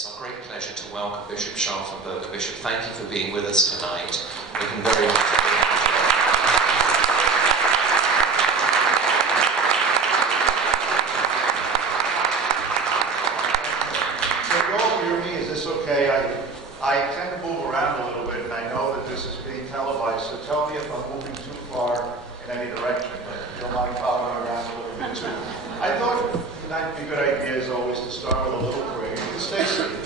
It's our great pleasure to welcome Bishop Scharfenberger. Bishop, thank you for being with us tonight. Looking very much okay. I tend to move around a little bit, and I know that this is being televised, so tell me if I'm moving too far in any direction. If you don't mind following around a little bit too. I thought it might be a good idea, as always, to start with a little prayer. You can stay seated,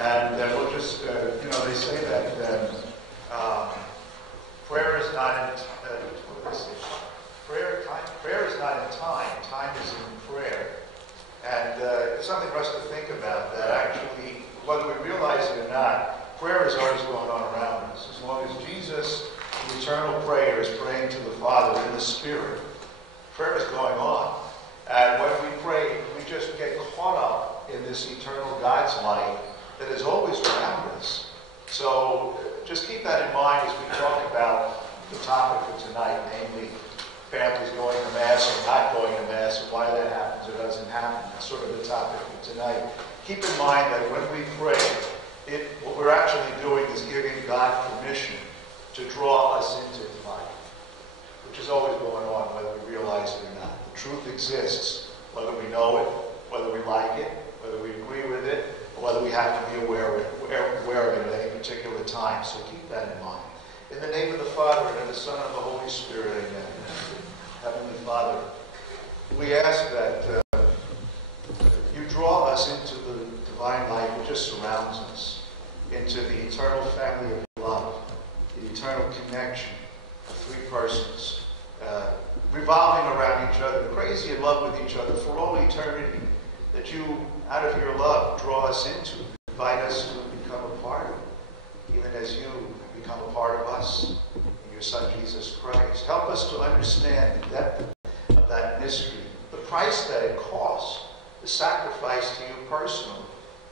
and we'll just, they say that prayer is not in prayer is not in time. Time is in prayer, and it's something for us to think about. That actually, whether we realize it or not, prayer is always going on around us. As long as Jesus, the eternal prayer, is praying to the Father in the Spirit, prayer is going on. And when we pray, we just get caught up in this eternal God's light that is always around us. So just keep that in mind as we talk about the topic for tonight, namely families going to Mass or not going to Mass, and why that happens or doesn't happen. That's sort of the topic for tonight. Keep in mind that when we pray, what we're actually doing is giving God permission to draw us into His life, which is always going on, whether we realize it or not. The truth exists, whether we know it, whether we like it, whether we agree with it, or whether we have to be aware of it at any particular time. So keep that in mind. In the name of the Father, and of the Son, and of the Holy Spirit, amen. Heavenly Father, we ask that you draw us into the divine life that just surrounds us, into the eternal family of love, the eternal connection of three persons, revolving around each other, crazy in love with each other for all eternity, that you, out of your love, draw us into, invite us to become a part of it, even as you become a part of us in your Son, Jesus Christ. Help us to understand the depth of that mystery, the price that it costs, the sacrifice to you personally,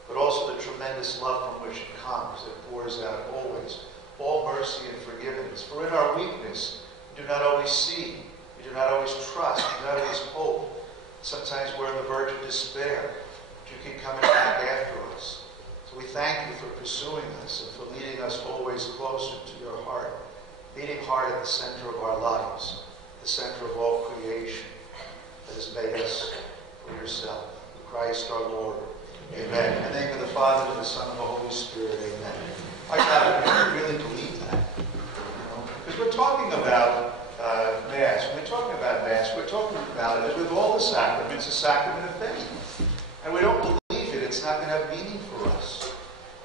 but also the tremendous love from which it comes, that pours out always all mercy and forgiveness. For in our weakness, we do not always see, we do not always trust, we do not always hope. Sometimes we're on the verge of despair, but you keep coming back after us. So we thank you for pursuing us and for leading us always closer to your heart, beating hard at the center of our lives, the center of all creation that has made us for yourself. Christ our Lord. Amen. In the name of the Father, and the Son, and the Holy Spirit. Amen. I thought we really believe that. Because we're talking about Mass. When we're talking about Mass, we're talking about it with all the sacraments, a sacrament of faith. And we don't believe it, it's not going to have meaning for us.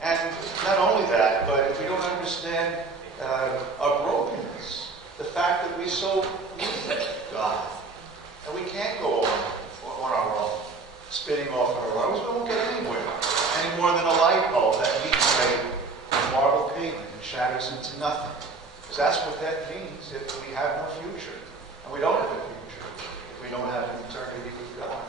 And not only that, but if we don't understand our brokenness, the fact that we so need God, and we can't go on our own, spinning off on our own, we won't get anywhere. Any more than a light bulb that meets a marble pavement and shatters into nothing. Because that's what that means if we have no future. And we don't have a future if we don't have an eternity with God.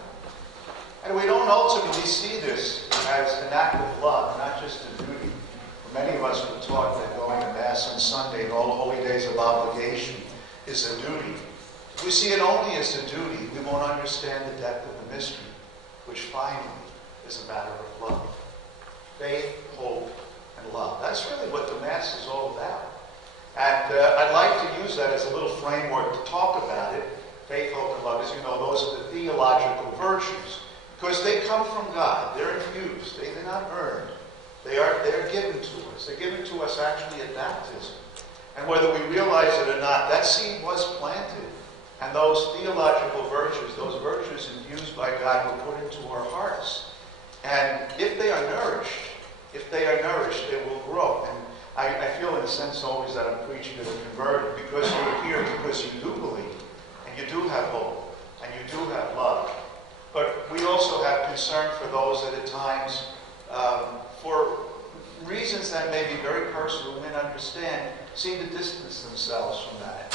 And we don't ultimately see this as an act of love, not just a duty. Many of us were taught that going to Mass on Sunday and all the holy days of obligation is a duty. If we see it only as a duty, we won't understand the depth of the mystery, which finally is a matter of love. Faith, hope, and love. That's really what the Mass is all about. And I'd like to use that as a little framework to talk about it. Faith, hope, and love, as you know, those are the theological virtues. Because they come from God. They're infused. They're not earned. They're given to us. They're given to us actually at baptism. And whether we realize it or not, that seed was planted. And those theological virtues, those virtues infused by God, were put into our hearts. And if they are nourished, they will grow. And I feel in a sense always that I'm preaching to the converted, because you're here, because you do believe, and you do have hope, and you do have love. But we also have concern for those that at times, for reasons that may be very personal, we may not understand, seem to distance themselves from that.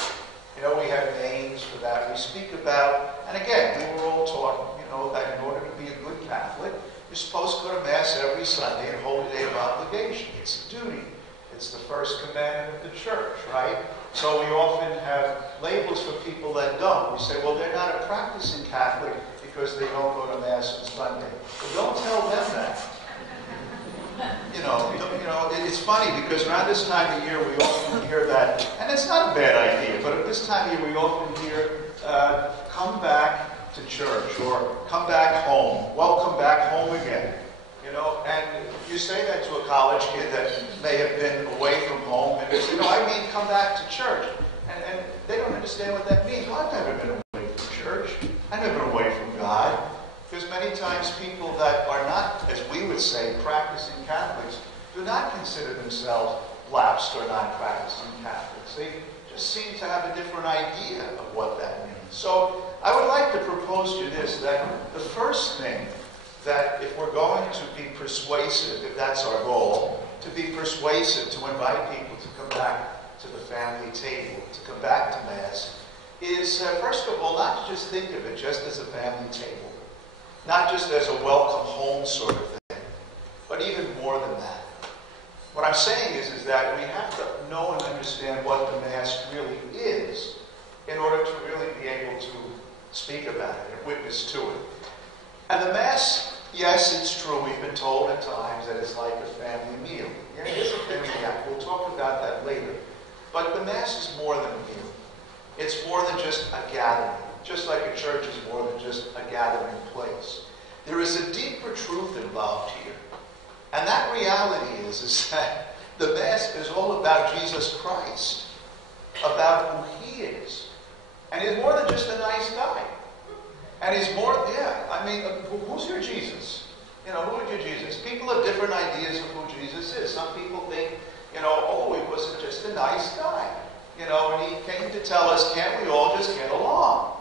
You know, we have names for that. We speak about, and again, we were all taught, that in order to be a good Catholic, you're supposed to go to Mass every Sunday and holy day of obligation. It's a duty. It's the first commandment of the Church, right? So we often have labels for people that don't. We say, well, they're not a practicing Catholic because they don't go to Mass on Sunday. Well, don't tell them that. It's funny because around this time of year we often hear that, and it's not a bad idea, but at this time of year we often hear, come back to church, or come back home, welcome back home again. And you say that to a college kid that may have been away from home, and they say, no, I mean come back to church. And they don't understand what that means. Well, I've never been away from church. I've never been away from God. Because many times people that are not, as we would say, practicing Catholics, do not consider themselves lapsed or non-practicing Catholics. They just seem to have a different idea of what that means. So I would like to propose to you this, that the first thing that if we're going to be persuasive, if that's our goal, to be persuasive, to invite people to come back to the family table, to come back to Mass, is first of all, not to just think of it just as a family table, not just as a welcome home sort of thing, but even more than that. What I'm saying is that we have to know and understand what the Mass really is in order to really be able to speak about it and witness to it. And the Mass, yes, it's true, we've been told at times that it's like a family meal. Yeah, it is a family meal. We'll talk about that later. But the Mass is more than a meal. It's more than just a gathering. Just like a church is more than just a gathering place. There is a deeper truth involved here. And that reality is that the Mass is all about Jesus Christ, about who He is. And He's more than just a nice guy. And He's more, who's your Jesus? Who is your Jesus? People have different ideas of who Jesus is. Some people think, he wasn't just a nice guy. And He came to tell us, can't we all just get along?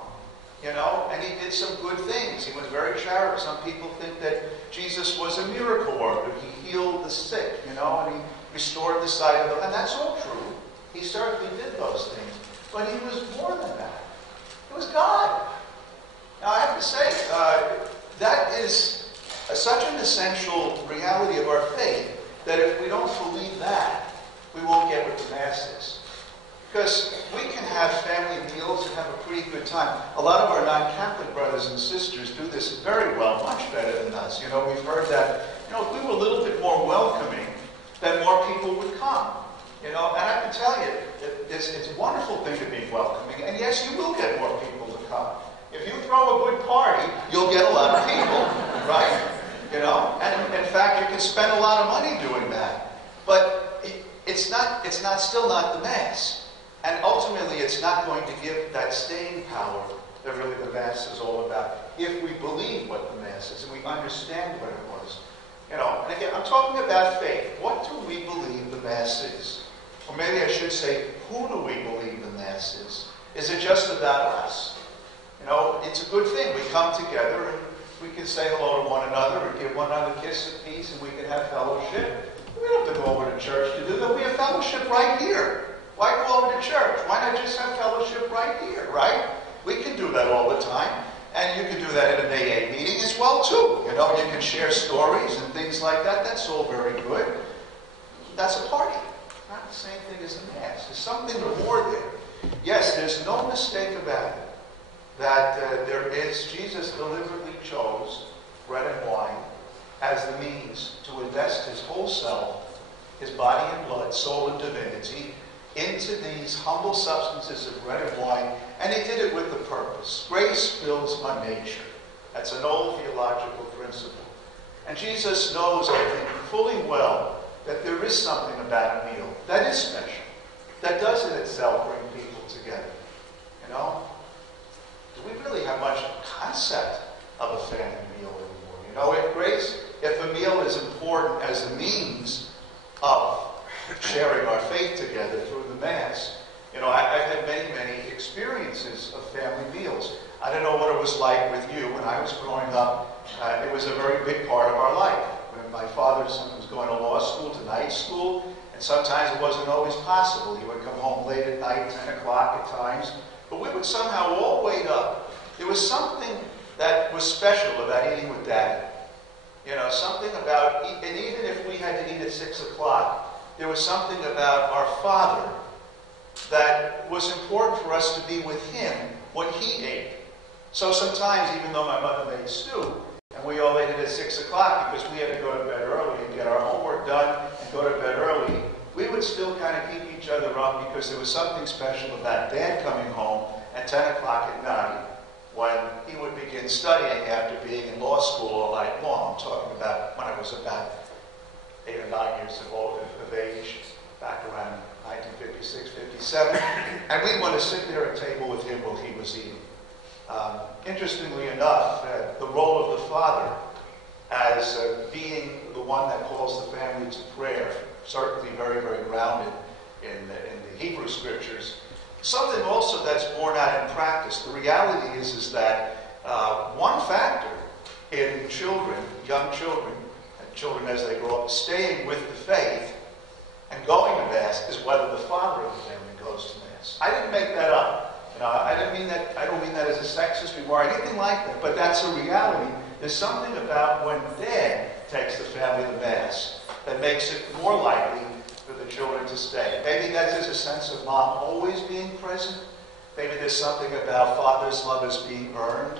And He did some good things. He was very charitable. Some people think that Jesus was a miracle worker. He healed the sick, and He restored the sight of them. And that's all true. He certainly did those things. But He was more than that. He was God. Now, I have to say, that is such an essential reality of our faith that if we don't believe that, we won't get what the Mass is. Because we can have family meals and have a pretty good time. A lot of our non-Catholic brothers and sisters do this very well, much better than us. We've heard that, if we were a little bit more welcoming, then more people would come. And I can tell you, it's a wonderful thing to be welcoming. And yes, you will get more people to come. If you throw a good party, you'll get a lot of people, right? And in fact, you can spend a lot of money doing that. But it's still not the Mass. And ultimately, it's not going to give that staying power that really the Mass is all about. If we believe what the Mass is and we understand what it was. And again, I'm talking about faith. What do we believe the Mass is? Or maybe I should say, who do we believe the Mass is? Is it just about us? It's a good thing. We come together and we can say hello to one another or give one another a kiss of peace and we can have fellowship. We don't have to go over to church to do that. We have fellowship right here. Why go over to church? Why not just have fellowship right here, right? We can do that all the time. And you can do that at an AA meeting as well, too. You can share stories and things like that. That's all very good. That's a party. Not the same thing as a Mass. There's something more there. Yes, there's no mistake about it that Jesus deliberately chose bread and wine as the means to invest His whole self, His body and blood, soul and divinity, into these humble substances of bread and wine, and He did it with the purpose. Grace builds on nature. That's an old theological principle. And Jesus knows, I think, fully well that there is something about a meal that is special, that does in itself bring people together. Do we really have much concept of a family meal anymore? If a meal is important as a means of sharing our faith together through the Mass, I've had many, many experiences of family meals. I don't know what it was like with you. When I was growing up, it was a very big part of our life. When my father was going to law school, to night school, and sometimes it wasn't always possible. He would come home late at night, 10 o'clock at times, but we would somehow all wait up. There was something that was special about eating with Daddy. Something about, and even if we had to eat at 6 o'clock, there was something about our Father that was important for us to be with Him when He ate. So sometimes, even though my mother made stew, And we all ate it at 6 o'clock because we had to go to bed early and get our homework done and go to bed early. We would still kind of keep each other up because there was something special about Dad coming home at 10 o'clock at night when he would begin studying after being in law school all night long. I'm talking about when I was about 8 or 9 years of age, back around 1956, 57. And we'd want to sit there at a table with him while he was eating. Interestingly enough, the role of the father as being the one that calls the family to prayer, certainly very, very grounded in the Hebrew Scriptures. Something also that's borne out in practice. The reality is that one factor in children, young children, and children as they grow up, staying with the faith and going to Mass is whether the father of the family goes to Mass. I didn't make that up. I don't mean that as a sexist remark, anything like that, but that's a reality. There's something about when Dad takes the family to Mass that makes it more likely for the children to stay. Maybe that's a sense of Mom always being present. Maybe there's something about Father's love as being earned.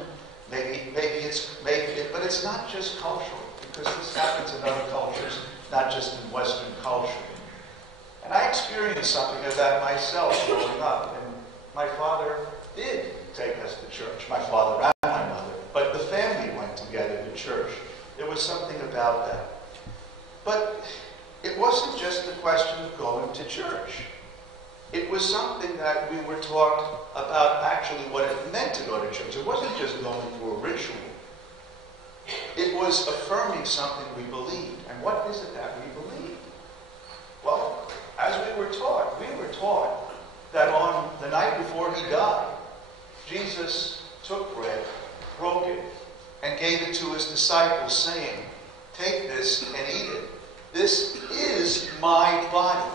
But it's not just cultural, because this happens in other cultures, not just in Western culture. And I experienced something of that myself growing up. And my father did take us to church. My father and my mother. But the family went together to church. There was something about that. But it wasn't just a question of going to church. It was something that we were taught about actually what it meant to go to church. It wasn't just going through a ritual. It was affirming something we believed. And what is it that we believed? Well, as we were taught that on the night before he died, Jesus took bread, broke it, and gave it to his disciples, saying, "Take this and eat it. This is my body."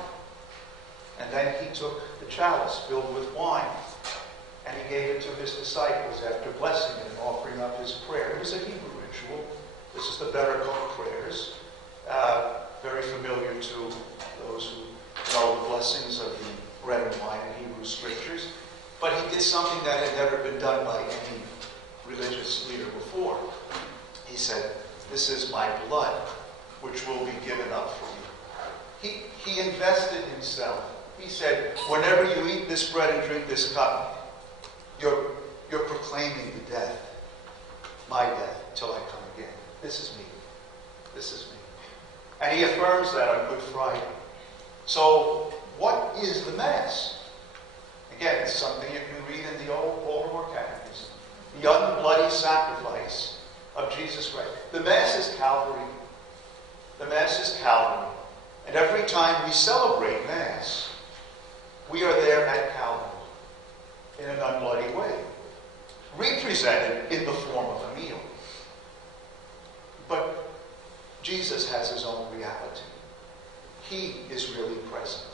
And then he took the chalice filled with wine, and he gave it to his disciples after blessing it and offering up his prayer. It was a Hebrew ritual. This is the Berekah prayers, very familiar to those who know the blessings of the bread and wine in Hebrew Scriptures. But he did something that had never been done by any religious leader before. He said, "This is my blood, which will be given up for you." He invested himself. He said, whenever you eat this bread and drink this cup, you're proclaiming the death, my death, until I come again. This is me. This is me. And he affirms that on Good Friday. So, what is the Mass? Again, it's something you can read in the old Baltimore Catechism. The unbloody sacrifice of Jesus Christ. The Mass is Calvary. The Mass is Calvary. And every time we celebrate Mass, we are there at Calvary in an unbloody way, represented in the form of a meal. But Jesus has his own reality. He is really present.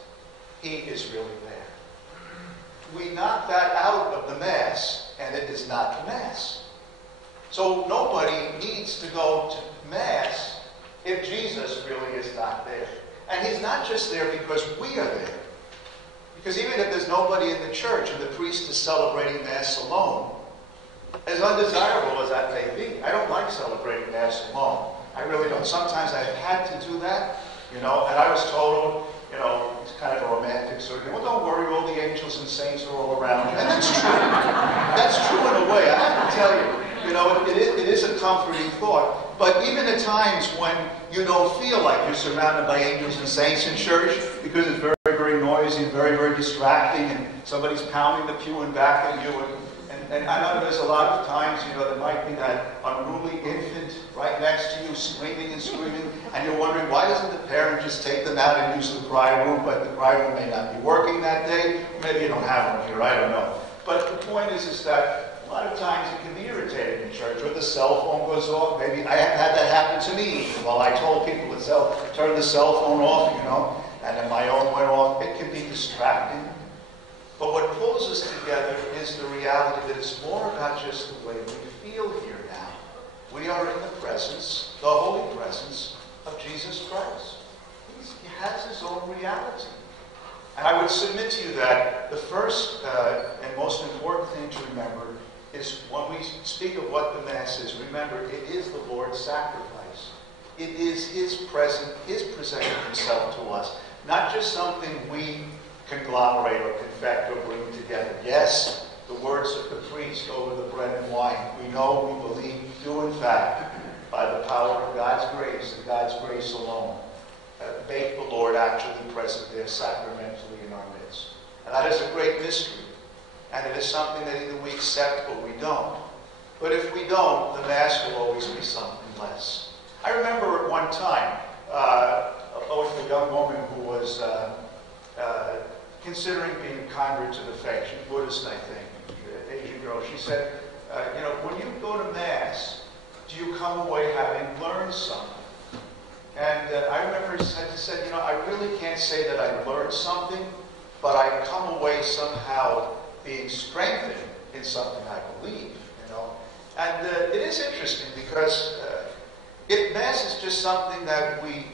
He is really there. We knock that out of the Mass, and it is not the Mass. So nobody needs to go to Mass if Jesus really is not there. And he's not just there because we are there. Because even if there's nobody in the church and the priest is celebrating Mass alone, as undesirable as that may be, I don't like celebrating Mass alone. I really don't. Sometimes I've had to do that, and I was told, it's kind of a romantic sort of, well, don't worry, all the angels and saints are all around you. And that's true. That's true in a way. I have to tell you, it is a comforting thought. But even at times when you don't feel like you're surrounded by angels and saints in church, because it's very, very noisy and very, very distracting, and somebody's pounding the pew and back at you, and I know there's a lot of times, there might be that unruly infant right next to you screaming and screaming, and you're wondering, why doesn't the parent just take them out and use the bride room? But the bride room may not be working that day. Maybe you don't have one here, I don't know. But the point is that a lot of times it can be irritating in church, or the cell phone goes off. Maybe I have had that happen to me. While I told people to turn the cell phone off, and then my own went off. It can be distracting. But what pulls us together is the reality that it's more about just the way we feel here now. We are in the presence, the holy presence of Jesus Christ. He has his own reality. And I would submit to you that the first and most important thing to remember is when we speak of what the Mass is, remember, it is the Lord's sacrifice. It is His presenting Himself to us. Not just something we conglomerate or confect or bring together. Yes, the words of the priest over the bread and wine, we know, we believe, do in fact, by the power of God's grace and God's grace alone, make the Lord actually present there sacramentally in our midst. And that is a great mystery. And it is something that either we accept or we don't. But if we don't, the Mass will always be something less. I remember at one time, with a young woman who was considering being a convert to the faith. She's Buddhist, I think, Asian girl. She said, when you go to Mass, do you come away having learned something? And I remember she said, I really can't say that I learned something, but I come away somehow being strengthened in something I believe, And it is interesting because if Mass is just something that we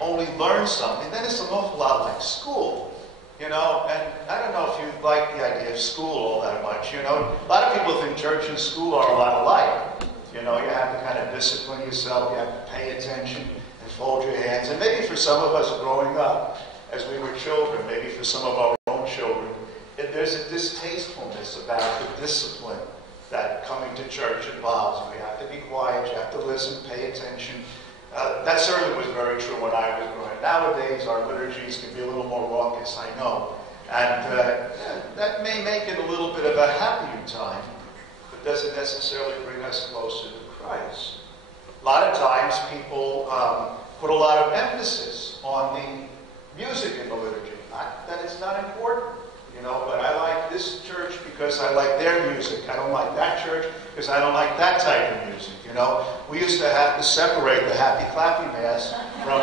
only learn something, then it's an awful lot like school, And I don't know if you like the idea of school all that much, A lot of people think church and school are a lot alike. You have to kind of discipline yourself, you have to pay attention and fold your hands. And maybe for some of us growing up, as we were children, maybe for some of our own children, there's a distastefulness about the discipline that coming to church involves. You have to be quiet, you have to listen, pay attention. That certainly was very true when I was growing up. Nowadays, our liturgies can be a little more raucous, I know. And that may make it a little bit of a happier time, but doesn't necessarily bring us closer to Christ. A lot of times, people put a lot of emphasis on the music in the liturgy. Not that it's not important. But I like this church because I like their music. I don't like that church because I don't like that type of music. We used to have to separate the happy clappy Mass from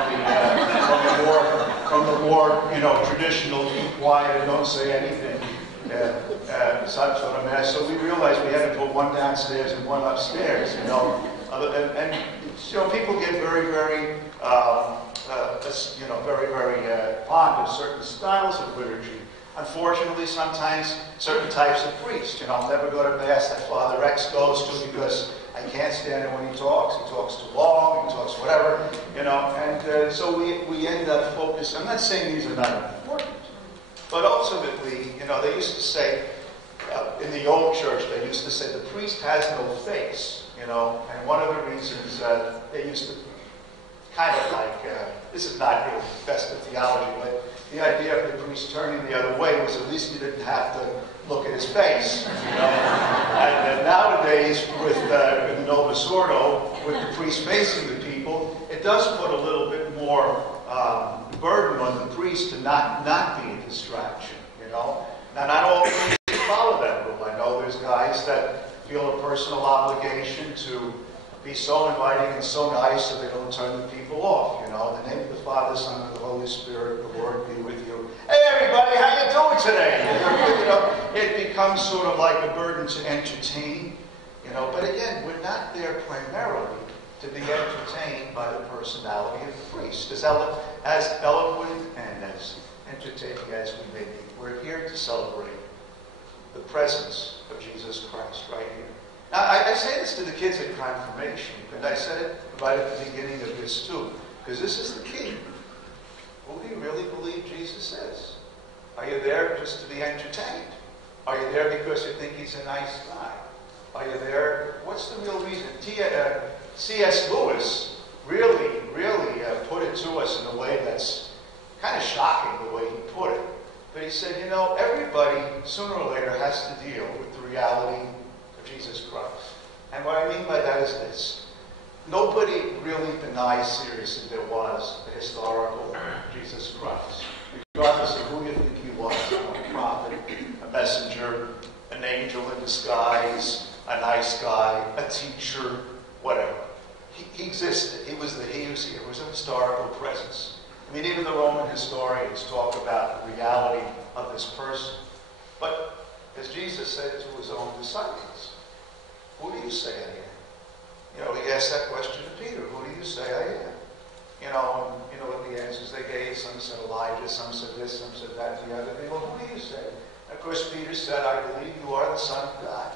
the more traditional, be quiet and don't say anything such sort of Mass. So we realized we had to put one downstairs and one upstairs. And people get very, very fond of certain styles of liturgy. Unfortunately, sometimes certain types of priests, I'll never go to Mass that Father X goes to because I can't stand it when he talks too long, he talks whatever, and so we end up focused. I'm not saying these are not important, but ultimately, they used to say, in the old church, they used to say the priest has no face, and one of the reasons they used to kind of like, this is not really festive theology, but the idea of the priest turning the other way was at least you didn't have to look at his face. And nowadays, with the Novus Ordo, with the priest facing the people, it does put a little bit more burden on the priest to not be a distraction. Now, not all priests follow that rule. I know there's guys that feel a personal obligation to be so inviting and so nice so they don't turn the people off. In the name of the Father, Son, and the Holy Spirit, the Lord be with you. Hey, everybody, how you doing today? It becomes sort of like a burden to entertain. But again, we're not there primarily to be entertained by the personality of the priest. As eloquent and as entertaining as we may be, we're here to celebrate the presence of Jesus Christ right here. Now, I say this to the kids at confirmation, and I said it right at the beginning of this too, because this is the key. Who do you really believe Jesus is? Are you there just to be entertained? Are you there because you think he's a nice guy? Are you there? What's the real reason? C.S. Lewis really put it to us in a way that's kind of shocking the way he put it. But he said, everybody sooner or later has to deal with the reality of Jesus Christ. And what I mean by that is this. Nobody really denies seriously there was a historical Jesus Christ. Regardless of who you think he was, a prophet, a messenger, an angel in disguise, a nice guy, a teacher, whatever. He existed. He was here. It was a historical presence. I mean, even the Roman historians talk about the reality of this person. But as Jesus said to his own disciples, who do you say I am? He asked that question to Peter, who do you say I am? What the answers they gave, some said Elijah, some said this, some said that, the other. Well, who do you say? And of course, Peter said, I believe you are the Son of God.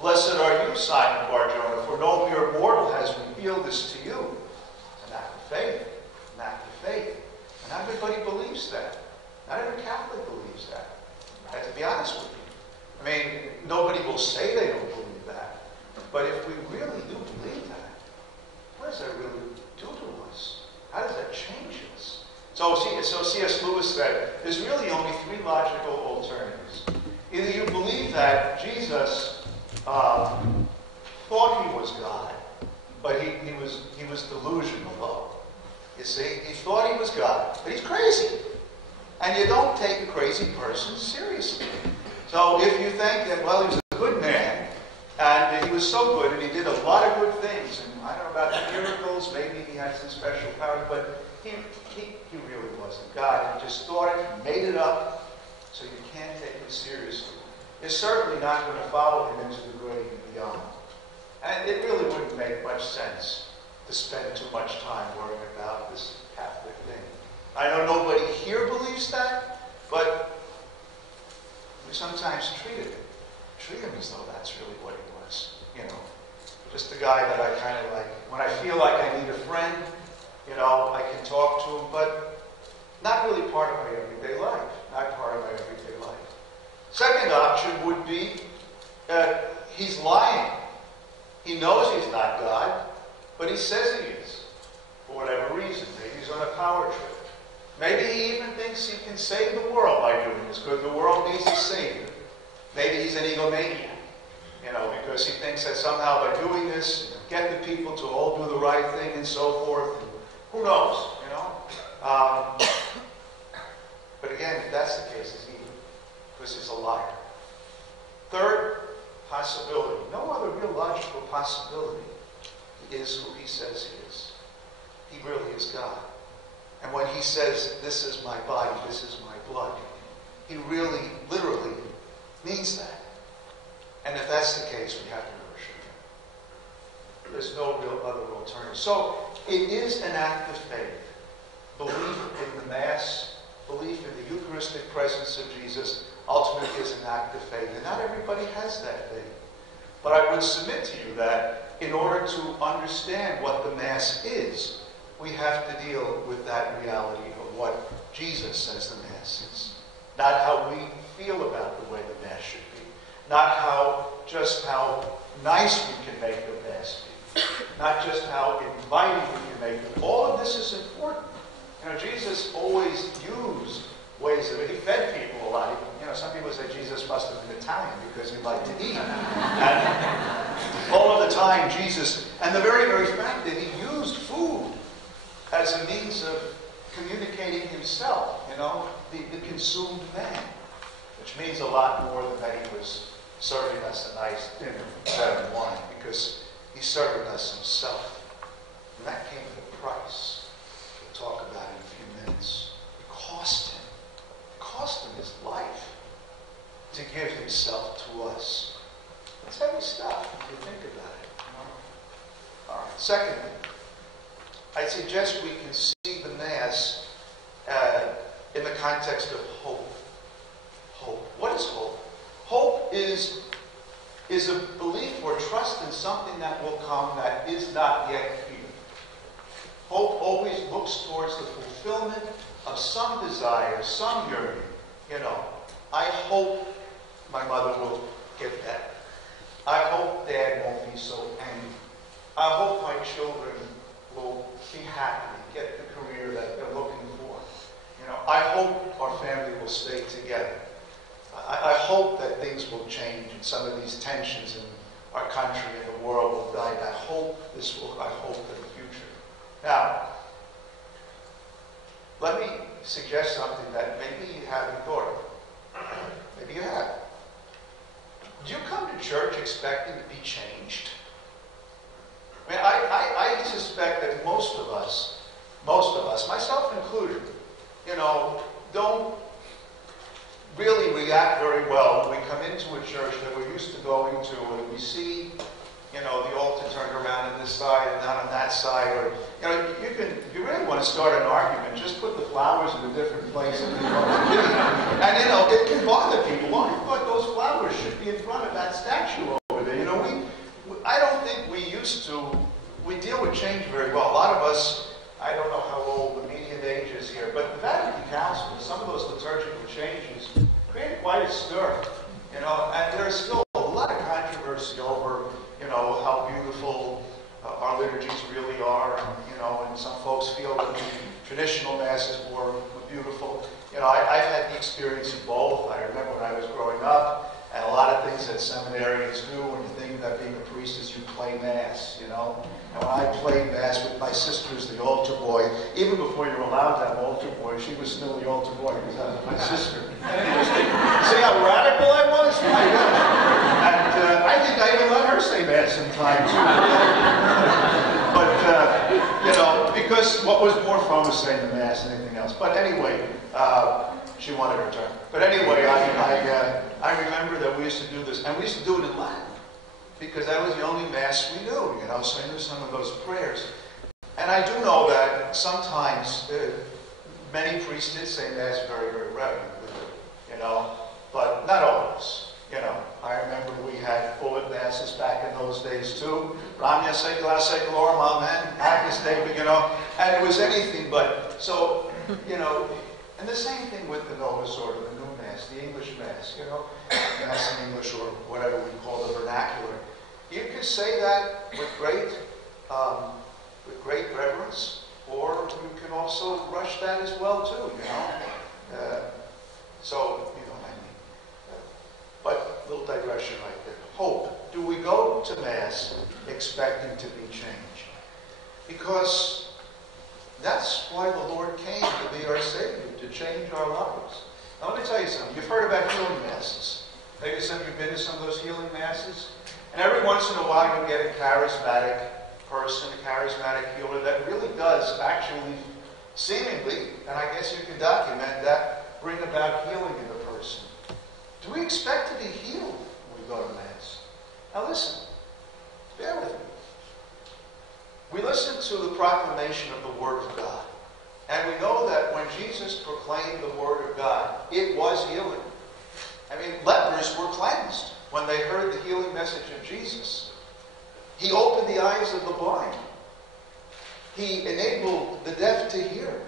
Blessed are you, Simon Bar-Jonah, for no mere mortal has revealed this to you. It's an act of faith. An act of faith. And not everybody believes that. Not every Catholic believes that. I have to be honest with you. I mean, nobody will say they don't believe that. But if we really do believe that, what does that really do to us? How does that change us? So C.S. Lewis said, there's really only three logical alternatives. Either you believe that Jesus thought he was God, but he was delusional, though. You see, he thought he was God, but he's crazy. And you don't take a crazy person seriously. So if you think that, well, he was a good man, and he was so good, and he did a lot of good things, and I don't know about the miracles, maybe he had some special power, but he really wasn't God. He just thought it, he made it up, so you can't take him seriously. You're certainly not going to follow him into the grave and beyond. And it really wouldn't make much sense to spend too much time worrying about this Catholic thing. I know nobody here believes that, but we sometimes treat him as though that's really what he was. You know, just a guy that I kind of like. When I feel like I need a friend, you know, I can talk to him, but not really part of my everyday life. Not part of my everyday life. Second option would be that he's lying. He knows he's not God, but he says he is, for whatever reason. Maybe he's on a power trip. Maybe he even thinks he can save the world by doing this, because the world needs a savior. Maybe he's an egomaniac, you know, because he thinks that somehow by doing this, get the people to all do the right thing and so forth. And who knows, you know? But again, if that's the case, he's evil, because he's a liar. Third possibility, no other real logical possibility, is who he says he is. He really is God. And when he says, this is my body, this is my blood, he really, literally means that. And if that's the case, we have to worship him. There's no real other alternative. So it is an act of faith. Belief in the Mass, belief in the Eucharistic presence of Jesus, ultimately is an act of faith. And not everybody has that faith. But I would submit to you that in order to understand what the Mass is, we have to deal with that reality of what Jesus says the Mass is. Not how we feel about the way the Mass should be. Not just how nice we can make the Mass be. Not just how inviting we can make it. All of this is important. You know, Jesus always used ways of it. He fed people a lot. You know, some people say Jesus must have been Italian because he liked to eat. And all of the time, Jesus, and the very, very fact that he used food as a means of communicating himself, you know, the consumed man, which means a lot more than that he was serving us a nice dinner with bread and wine, because he's serving us himself. And that came at a price. We'll talk about it in a few minutes. It cost him. It cost him his life to give himself to us. That's heavy stuff if you think about it. You know? All right. Secondly, I suggest we can see the Mass in the context of hope. Hope. What is hope? Hope is a belief or trust in something that will come that is not yet here. Hope always looks towards the fulfillment of some desire, some yearning. You know, I hope my mother will get better. I hope Dad won't be so angry. I hope my children will be happy, get the career that they're looking for. You know, I hope our family will stay together. I hope that things will change and some of these tensions in our country and the world will die. I hope in the future. Now, let me suggest something that maybe you haven't thought of. Maybe you have. Do you come to church expecting to be changed? I mean, I suspect that most of us, myself included, you know, don't really react very well when we come into a church that we're used to going to, and we see, you know, the altar turned around on this side and not on that side, or, you know, if you really want to start an argument, just put the flowers in a different place. And, you know, it can bother people. Why? But those flowers should be in front of that statue over there. You know we deal with change very well. A lot of us, I don't know how old the median age is here, but the Vatican Council, some of those liturgical changes created quite a stir, and there's still a lot of controversy over, how beautiful our liturgies really are, and some folks feel that the traditional Mass is more beautiful. I've had the experience of both. I remember when I was growing up, and a lot of things that seminarians do when you think about being a priest is you play Mass, And when I played Mass with my sister as the altar boy, even before you were allowed to have altar boy, she was still the altar boy because I was my sister. See how radical I was? My goodness. And I think I even let her say Mass sometimes. But, because what was more fun was saying the Mass than anything else. But anyway, she wanted her turn. But anyway, I remember that we used to do this, and we used to do it in Latin, because that was the only Mass we knew, so I knew some of those prayers. And I do know that sometimes many priests did say Mass very, very reverently, but not always. I remember we had bullet Masses back in those days too. Ramya Secula Secularum, Amen, Agnus Dei, and it was anything but. So, and the same thing with the Novus Ordo, the new Mass, the English Mass, Mass in English or whatever we call the vernacular. You could say that with great reverence, or you can also rush that as well too, So, what I mean. But little digression right there. Hope. Do we go to Mass expecting to be changed? Because that's why the Lord came to be our Savior, to change our lives. Now let me tell you something. You've heard about healing Masses. Maybe some of you have been to some of those healing Masses. And every once in a while you get a charismatic person, a charismatic healer that really does actually, seemingly, and I guess you can document that, bring about healing in the person. Do we expect to be healed when we go to Mass? Now listen, bear with me. We listen to the proclamation of the Word of God. And we know that when Jesus proclaimed the Word of God, it was healing. Lepers were cleansed when they heard the healing message of Jesus. He opened the eyes of the blind. He enabled the deaf to hear.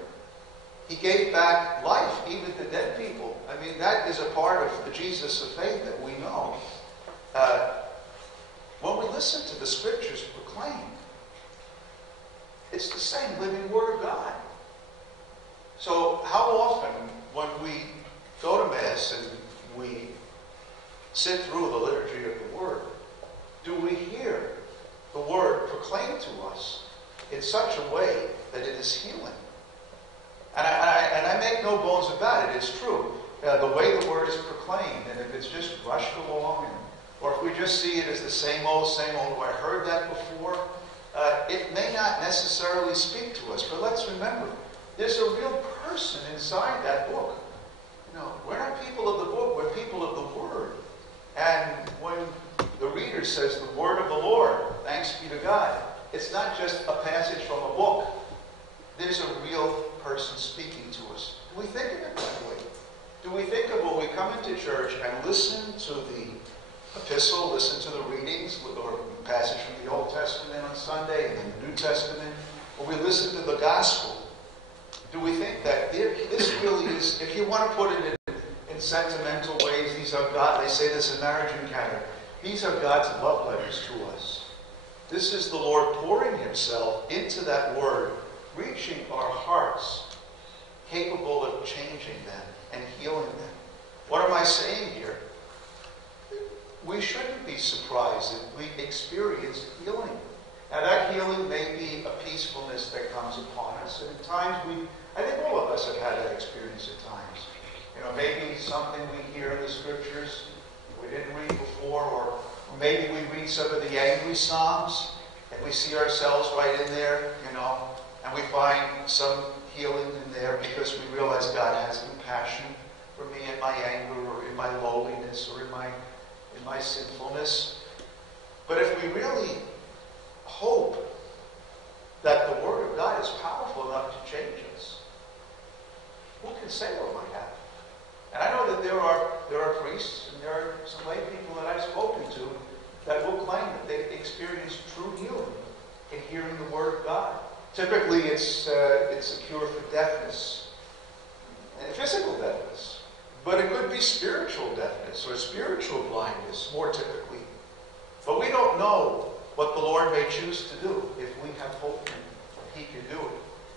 He gave back life even to dead people. That is a part of the Jesus of faith that we know. When we listen to the Scriptures proclaimed, it's the same living Word of God. So how often when we go to Mass and we sit through the liturgy of the Word, do we hear the Word proclaimed to us in such a way that it is healing? And I make no bones about it. It's true. The way the Word is proclaimed, and if it's just rushed along, or if we just see it as the same old, I heard that before, it may not necessarily speak to us. But let's remember, there's a real person inside that book. We're not people of the book, we're people of the Word. And when the reader says the Word of the Lord, thanks be to God, it's not just a passage from a book. There's a real person speaking to us. Do we think of it that way? Do we think of when we come into church and listen to the epistle, listen to the readings, or passage from the Old Testament on Sunday and then the New Testament, or we listen to the Gospel, do we think that this really is, if you want to put it in sentimental ways, these are God, they say this in marriage encounter, these are God's love letters to us. This is the Lord pouring Himself into that Word, reaching our hearts, capable of changing them and healing them. What am I saying here? We shouldn't be surprised if we experience healing. Now that healing may be a peacefulness that comes upon us, and at times I think all of us have had that experience at times. Maybe something we hear in the Scriptures we didn't read before, or maybe we read some of the angry Psalms, and we see ourselves right in there, and we find some healing in there because we realize God has compassion for me in my anger, or in my lowliness, or in my sinfulness. But if we really hope that the Word of God is powerful enough to change us, who can say what might happen? And I know that there are priests and there are some lay people that I've spoken to that will claim that they've experienced true healing in hearing the Word of God. Typically, it's a cure for deafness, and physical deafness. But it could be spiritual deafness or spiritual blindness, more typically. But we don't know what the Lord may choose to do if we have hope in Him. He can do it.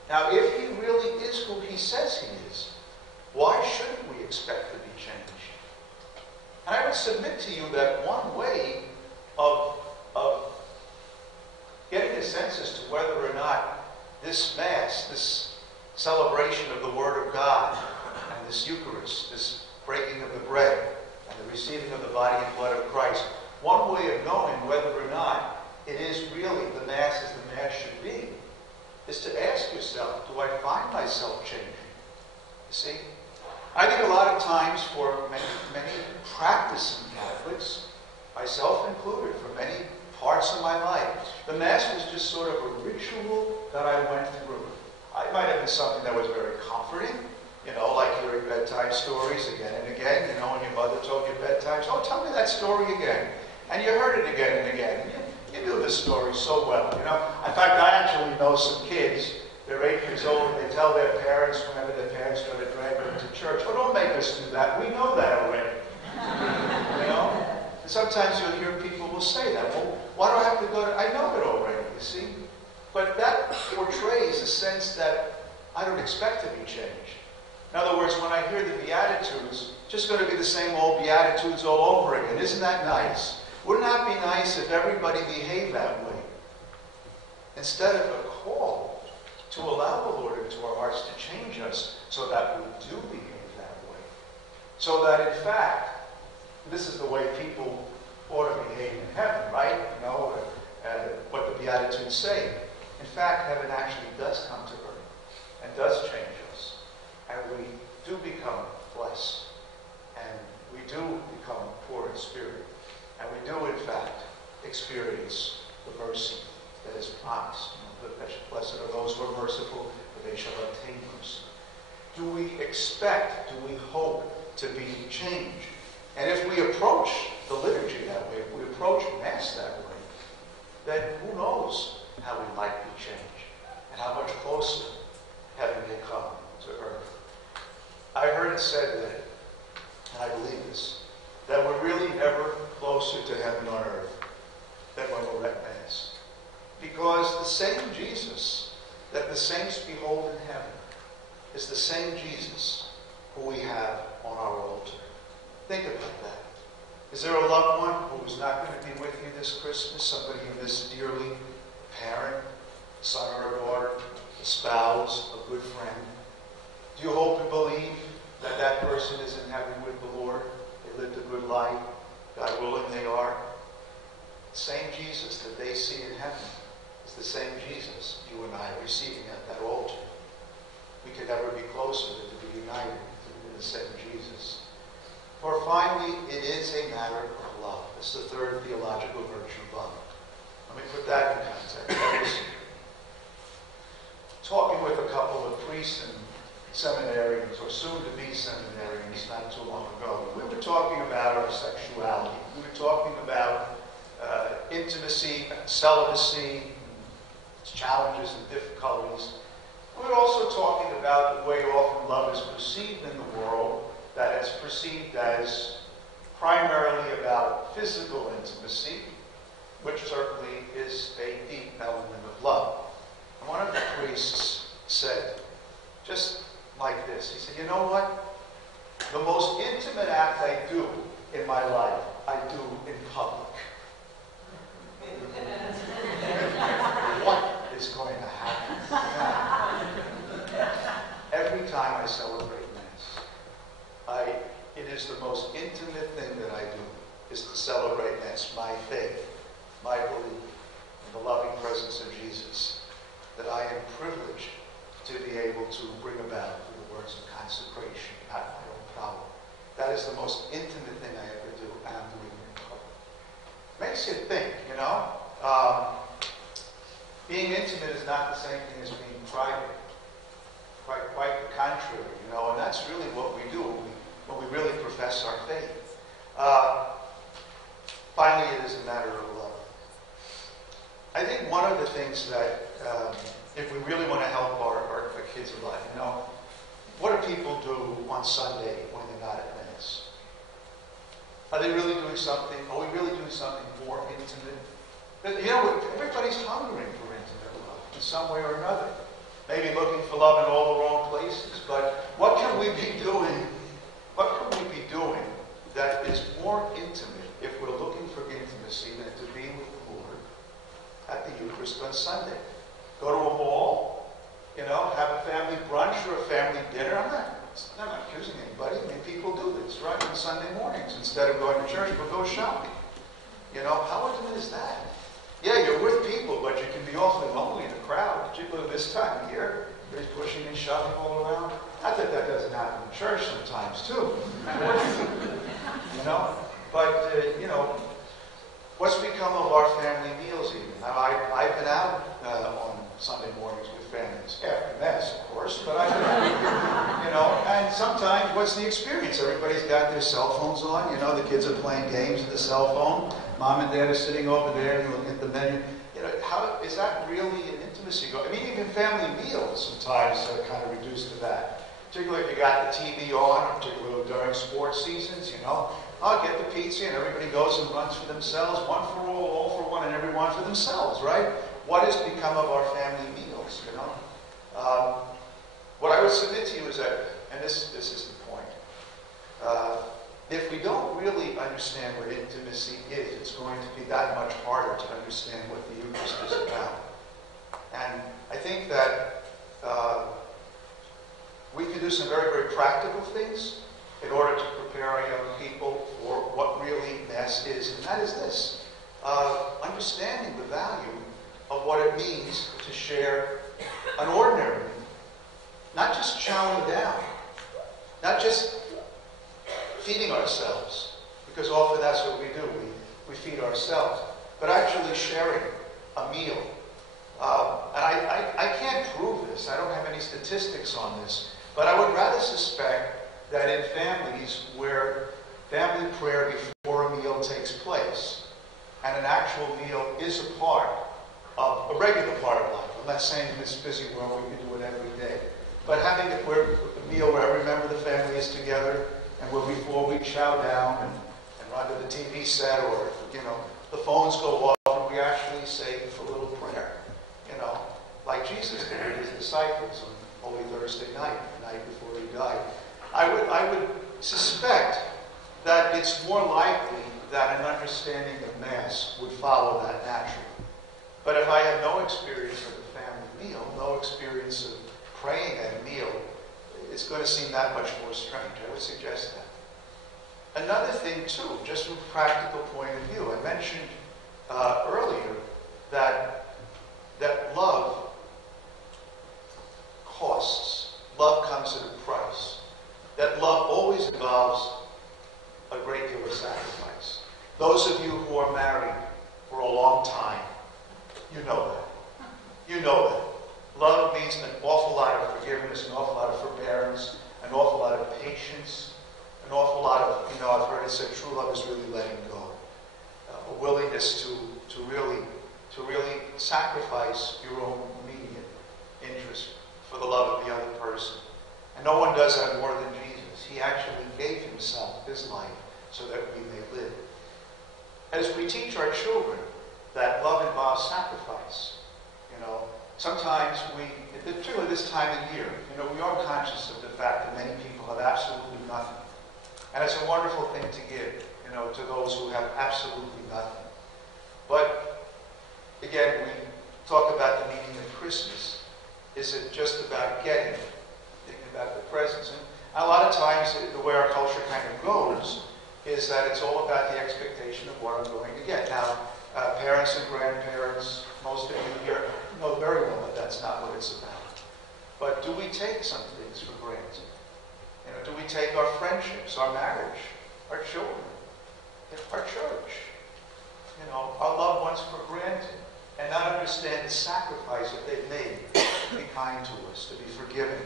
Now, if He really is who He says He is, why shouldn't we expect to be changed? And I would submit to you that one way of getting a sense as to whether or not this Mass, this celebration of the Word of God, and this Eucharist, this breaking of the bread, and the receiving of the body and blood of Christ, one way of knowing whether or not it is really the Mass as the Mass should be, is to ask yourself, do I find myself changing? You see? I think a lot of times for many practicing Catholics, myself included, for many parts of my life, the Mass was just sort of a ritual that I went through. It might have been something that was very comforting, like hearing bedtime stories again and again, when your mother told you bedtime, oh, tell me that story again. And you heard it again and again. You knew the story so well, In fact, I actually know some kids, they're 8 years old, and they tell their parents, whenever their parents try to drag them to church, oh, don't make us do that. We know that already. And sometimes you'll hear people will say that. Well, why do I have to go to... I know it already, you see. But that portrays a sense that I don't expect to be changed. In other words, when I hear the Beatitudes, just going to be the same old Beatitudes all over again. Isn't that nice? Wouldn't that be nice if everybody behaved that way? Instead of a call to allow the Lord into our hearts to change us so that we do behave that way. So that, in fact, this is the way people ought to behave in heaven, right? What the Beatitudes say. In fact, heaven actually does come to earth and does change us. And we do become blessed. And we do become poor in spirit. And we do, in fact, experience the mercy that is promised. Blessed are those who are merciful, for they shall obtain mercy. Do we expect, do we hope to be changed? And if we approach the liturgy that way, if we approach Mass that way, then who knows how we might be changed and how much closer heaven may come to earth. I heard it said that, and I believe this, that we're really never closer to heaven on earth than when we're at Mass. Because the same Jesus that the saints behold in heaven is the same Jesus who we have on our altar. Think about that. Is there a loved one who is not going to be with you this Christmas? Somebody you miss dearly? A parent, a son or a daughter, a spouse, a good friend? Do you hope and believe that that person is in heaven with the Lord? They lived a good life. God willing, they are. The same Jesus that they see in heaven is the same Jesus you and I are receiving at that altar. We could never be closer than to be united in the same Jesus. For finally, it is a matter of love. It's the third theological virtue of love. Let me put that in context. I was talking with a couple of priests and seminarians, or soon-to-be seminarians, not too long ago. We were talking about our sexuality. We were talking about intimacy, celibacy, its challenges and difficulties. We were also talking about the way often love is perceived in the world, that it's perceived as primarily about physical intimacy, which certainly is a deep element of love. And one of the priests said, just like this, he said, you know what? The most intimate act I do in my life, I do in public. What is going to happen? Every time I celebrate Mass, it is the most intimate thing that I do, is to celebrate Mass, my faith, my belief in the loving presence of Jesus, that I am privileged to be able to bring about through the words of consecration at my own power. That is the most intimate thing I ever do, and I'm doing it in public. Makes you think, being intimate is not the same thing as being private. Quite the contrary, and that's really what we do when we really profess our faith. Finally, it is a matter of love. I think one of the things that, if we really want to help our kids a lot, what do people do on Sunday when they're not at Mass? Are they really doing something? Are we really doing something more intimate? Everybody's hungering for intimate love in some way or another. Maybe looking for love in all the wrong places. But what can we be doing? What can we be doing that is more intimate if we're looking for intimacy than to be with the Lord at the Eucharist on Sunday? Go to a mall, have a family brunch or a family dinner. I'm not accusing anybody. I mean, people do this, right? On Sunday mornings, instead of going to church, we'll go shopping. How intimate is that? Yeah, you're with people, but you can be awfully lonely in a crowd, particularly this time of year. Everybody's pushing and shoving all around. Not that that doesn't happen in church sometimes, too. But, what's become of our family meals even? Now, I've been out on Sunday mornings with families, after Mass, of course, but I've been out, and sometimes, what's the experience? Everybody's got their cell phones on, the kids are playing games with the cell phone, Mom and Dad are sitting over there and looking at the menu. How is that really an intimacy? I mean, even family meals sometimes are kind of reduced to that. Particularly if you got the TV on, particularly during sports seasons, I'll get the pizza and everybody goes and runs for themselves, one for all for one, and everyone for themselves, right? What has become of our family meals, What I would submit to you is that, and this is the point, if we don't really understand what intimacy is, it's going to be that much harder to understand what the Eucharist is about. And I think that we can do some very, very practical things in order to prepare our young people for what really Mass is. And that is this, understanding the value of what it means to share an ordinary meal. Not just chowing down, not just feeding ourselves, because often that's what we do, we feed ourselves, but actually sharing a meal. And I can't prove this, I don't have any statistics on this, but I would rather suspect that in families where family prayer before a meal takes place, and an actual meal is a regular part of life. I'm not saying in this busy world we can do it every day, but having it where the meal where every member of the family is together, and where before we chow down and run to the TV set, or the phones go off, and we actually say a little prayer, like Jesus did with his disciples on Holy Thursday night, the night before he died. I would suspect that it's more likely that an understanding of Mass would follow that naturally. But if I have no experience of a family meal, no experience of praying at a meal, it's going to seem that much more strange. I would suggest that. Another thing, too, just from a practical point of view, I mentioned earlier that love costs. Love comes at a price. That love always involves a great deal of sacrifice. Those of you who are married for a long time, you know that. You know that. Love means an awful lot of forgiveness, an awful lot of forbearance, an awful lot of patience, an awful lot of, I've heard it said, true love is really letting go. A willingness to really sacrifice your own immediate interest for the love of the other person. And no one does that more than Jesus. He actually gave himself, his life, so that we may live. As we teach our children that love involves sacrifice, sometimes particularly this time of year, we are conscious of the fact that many people have absolutely nothing. And it's a wonderful thing to give, to those who have absolutely nothing. But, again, we talk about the meaning of Christmas. Is it just about getting, thinking about the presents? And a lot of times, the way our culture kind of goes is that it's all about the expectation of what I'm going to get. Now, parents and grandparents, most of you here know very well that that's not what it's about. But do we take some things for granted? Do we take our friendships, our marriage, our children, our church, our loved ones for granted, and not understand the sacrifice that they've made to be kind to us, to be forgiving,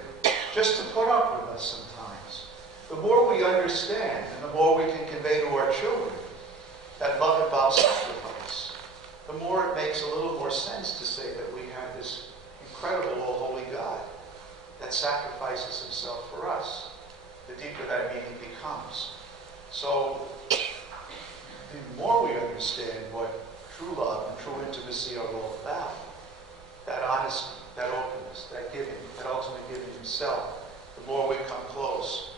just to put up with us sometimes? The more we understand, and the more we can convey to our children that love involves sacrifice, the more it makes a little more sense to say that we have this incredible, all-holy God that sacrifices himself for us, the deeper that meaning becomes. So, the more we understand what true love and true intimacy are all about, that honesty, that openness, that giving, that ultimate giving himself, the more we come close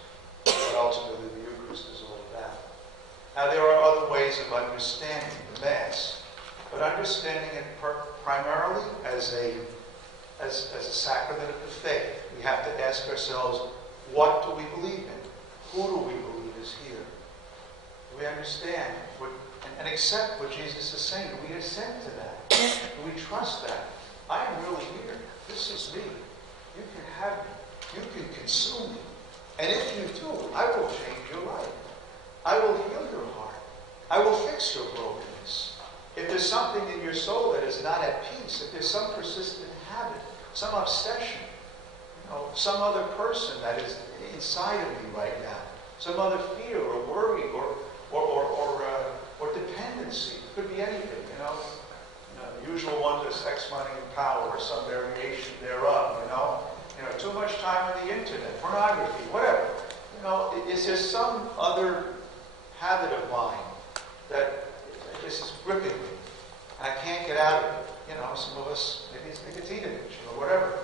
to what ultimately the Eucharist is all about. Now, there are other ways of understanding the Mass, but understanding it primarily as a sacrament of the faith. We have to ask ourselves, what do we believe in? Who do we believe is here? Do we understand and accept what Jesus is saying? Do we assent to that? Do we trust that? I am really here. This is me. You can have me. You can consume me. And if you do, I will change your life. I will heal your heart. I will fix your brokenness. If there's something in your soul that is not at peace, if there's some persistent habit, some obsession, some other person that is inside of me right now, some other fear or worry or dependency, it could be anything, the usual one is sex, money, and power, or some variation thereof, too much time on the internet, pornography, whatever. Is there some other habit of mine that just is gripping me, and I can't get out of it? Some of us, maybe it's nicotine addiction or whatever.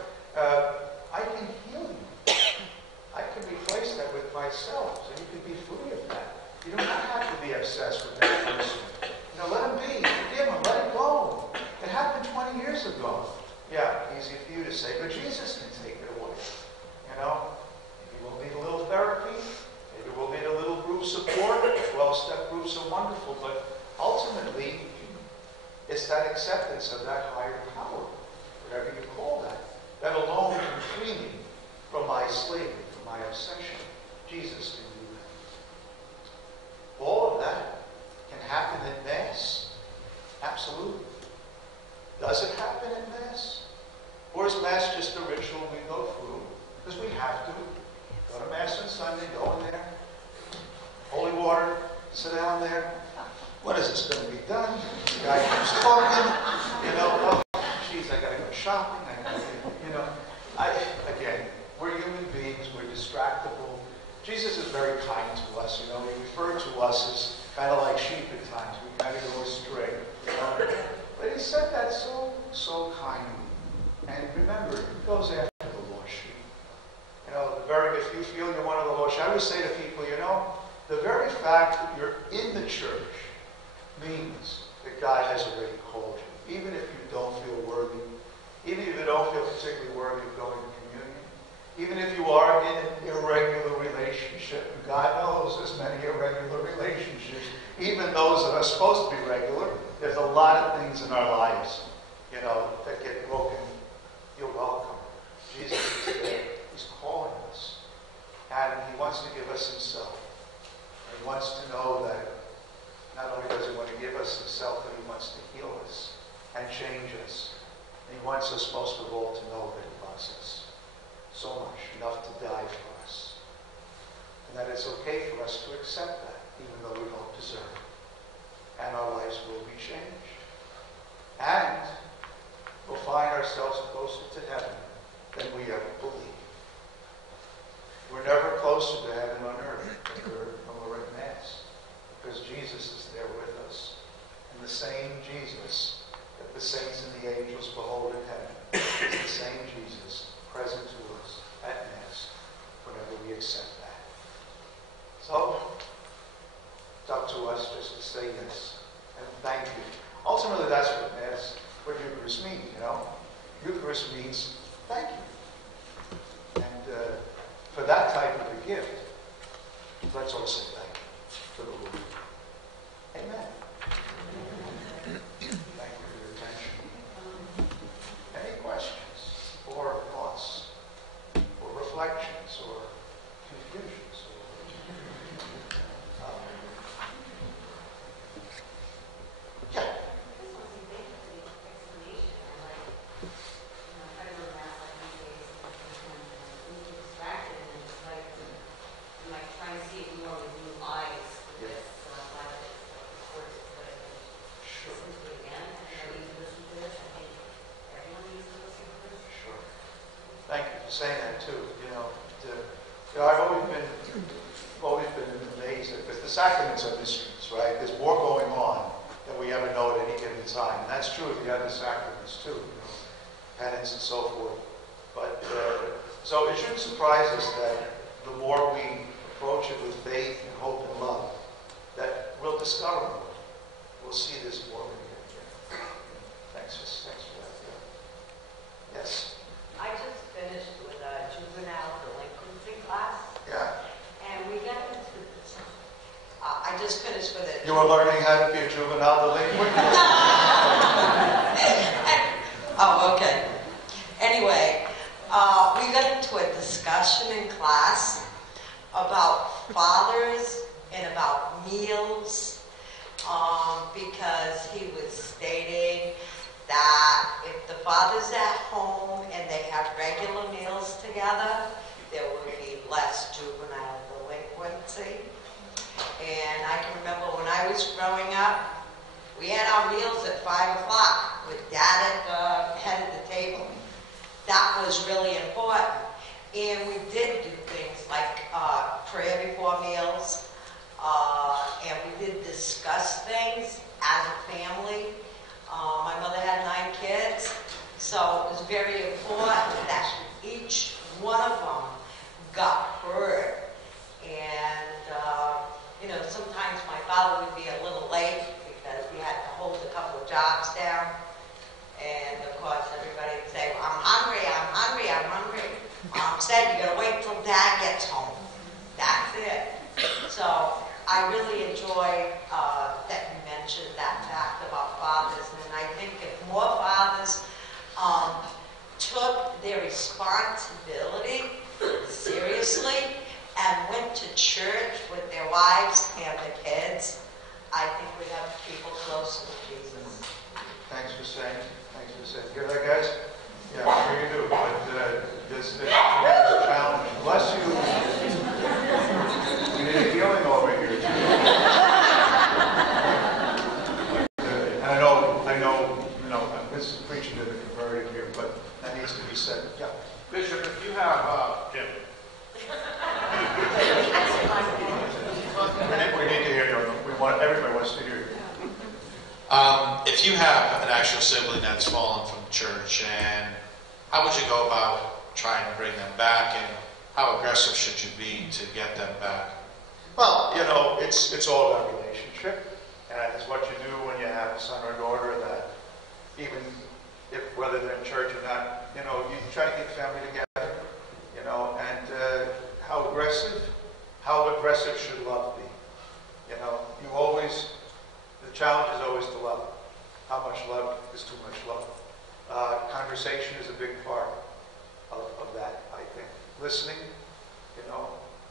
I can heal you. I can replace that with myself, so you can be free of that. You don't have to be obsessed with that person. Let him be. Forgive him. Let it go. It happened 20 years ago. Yeah, easy for you to say, but Jesus can take it away. Maybe we'll need a little therapy. Maybe we'll need a little group support. 12-step groups are wonderful, but ultimately, it's that acceptance of that higher power, whatever you call that, that alone can free me from my slavery, from my obsession. Jesus can do that. All of that can happen in Mass. Absolutely. Does it happen in Mass? Or is Mass just a ritual we go through? Because we have to. Go to Mass on Sunday, go in there, holy water, sit down there. When is this going to be done? The guy keeps talking. Oh, geez, I got to go shopping. Again, we're human beings. We're distractible. Jesus is very kind to us. He referred to us as kind of like sheep at times. We kind of go astray. But he said that so kindly. And remember, he goes after the lost sheep. If you feel you're one of the lost sheep, I always say to people, the very fact that you're in the church means that God has already called you. Even if you don't feel worthy, even if you don't feel particularly worthy of going to communion, even if you are in an irregular relationship, and God knows there's many irregular relationships, even those that are supposed to be regular, there's a lot of things in our lives, that get broken. You're welcome. Jesus is there. He's calling us. And he wants to give us himself. He wants to know that not only does he want to give us himself, but he wants to heal us and change us. And he wants us most of all to know that he loves us so much, enough to die for us. And that it's okay for us to accept that, even though we don't deserve it. And our lives will be changed. And we'll find ourselves closer to heaven than we ever believed. We're never closer to heaven on earth when we're at Mass, because Jesus is there with us. And the same Jesus that the saints and the angels behold in heaven is the same Jesus present to us at Mass whenever we accept that. So, it's up to us just to say yes and thank you. Ultimately, that's what Eucharist means, Eucharist means thank you. And for that type of a gift, let's all say thank you to the Lord. Amen. Thank you for your attention. Any questions or thoughts or reflections or confusions? Yeah. Trying to see it more with new eyes. This, saying that too. I've always been amazed because the sacraments are mysteries, right? There's more going on than we ever know at any given time, and that's true of the other sacraments too, penance and so forth. But so it shouldn't surprise us that the more we approach it with faith and hope and love, that we'll discover more. We'll see this more. Thanks for that. Yeah. Yes. I just finished with a juvenile delinquency class. Yeah. And we got into this. I just finished with it. You were learning how to be a juvenile delinquent? Oh, okay. Anyway, we got into a discussion in class about fathers and about meals, because he was stating that if the father's at home and they have regular meals together, there will be less juvenile delinquency. And I can remember when I was growing up, we had our meals at 5 o'clock with Dad at the head of the table. That was really important. And we did do things like prayer before meals, and we did discuss things as a family. My mother had 9 kids, so it was very important that each one of them got heard. And, sometimes my father would be a little late because he had to hold a couple of jobs down. And, of course, everybody would say, well, I'm hungry. Mom said, you got to wait till Dad gets home. That's it. So I really enjoy that you mentioned that fact about fathers. And I think if more fathers took their responsibility seriously and went to church with their wives and their kids, I think we'd have people closer to Jesus. Thanks for saying. Hear that, guys? Yeah, I'm sure you do. But this is a challenge. Bless you. We need a healing over here. And I know, this is preaching to the converted here, but that needs to be said. Yeah. Bishop, if you have, Jim. We need to hear you. Everybody wants to hear you. If you have an actual sibling that's fallen from church, and how would you go about trying to bring them back, and how aggressive should you be to get them back? Well, it's all about relationship, and it's what you do when you have a son or daughter that, even if whether they're in church or not, you try to get family together, and how aggressive should love be? The challenge is always to love. How much love is too much love? Conversation is a big part of that, I think. Listening,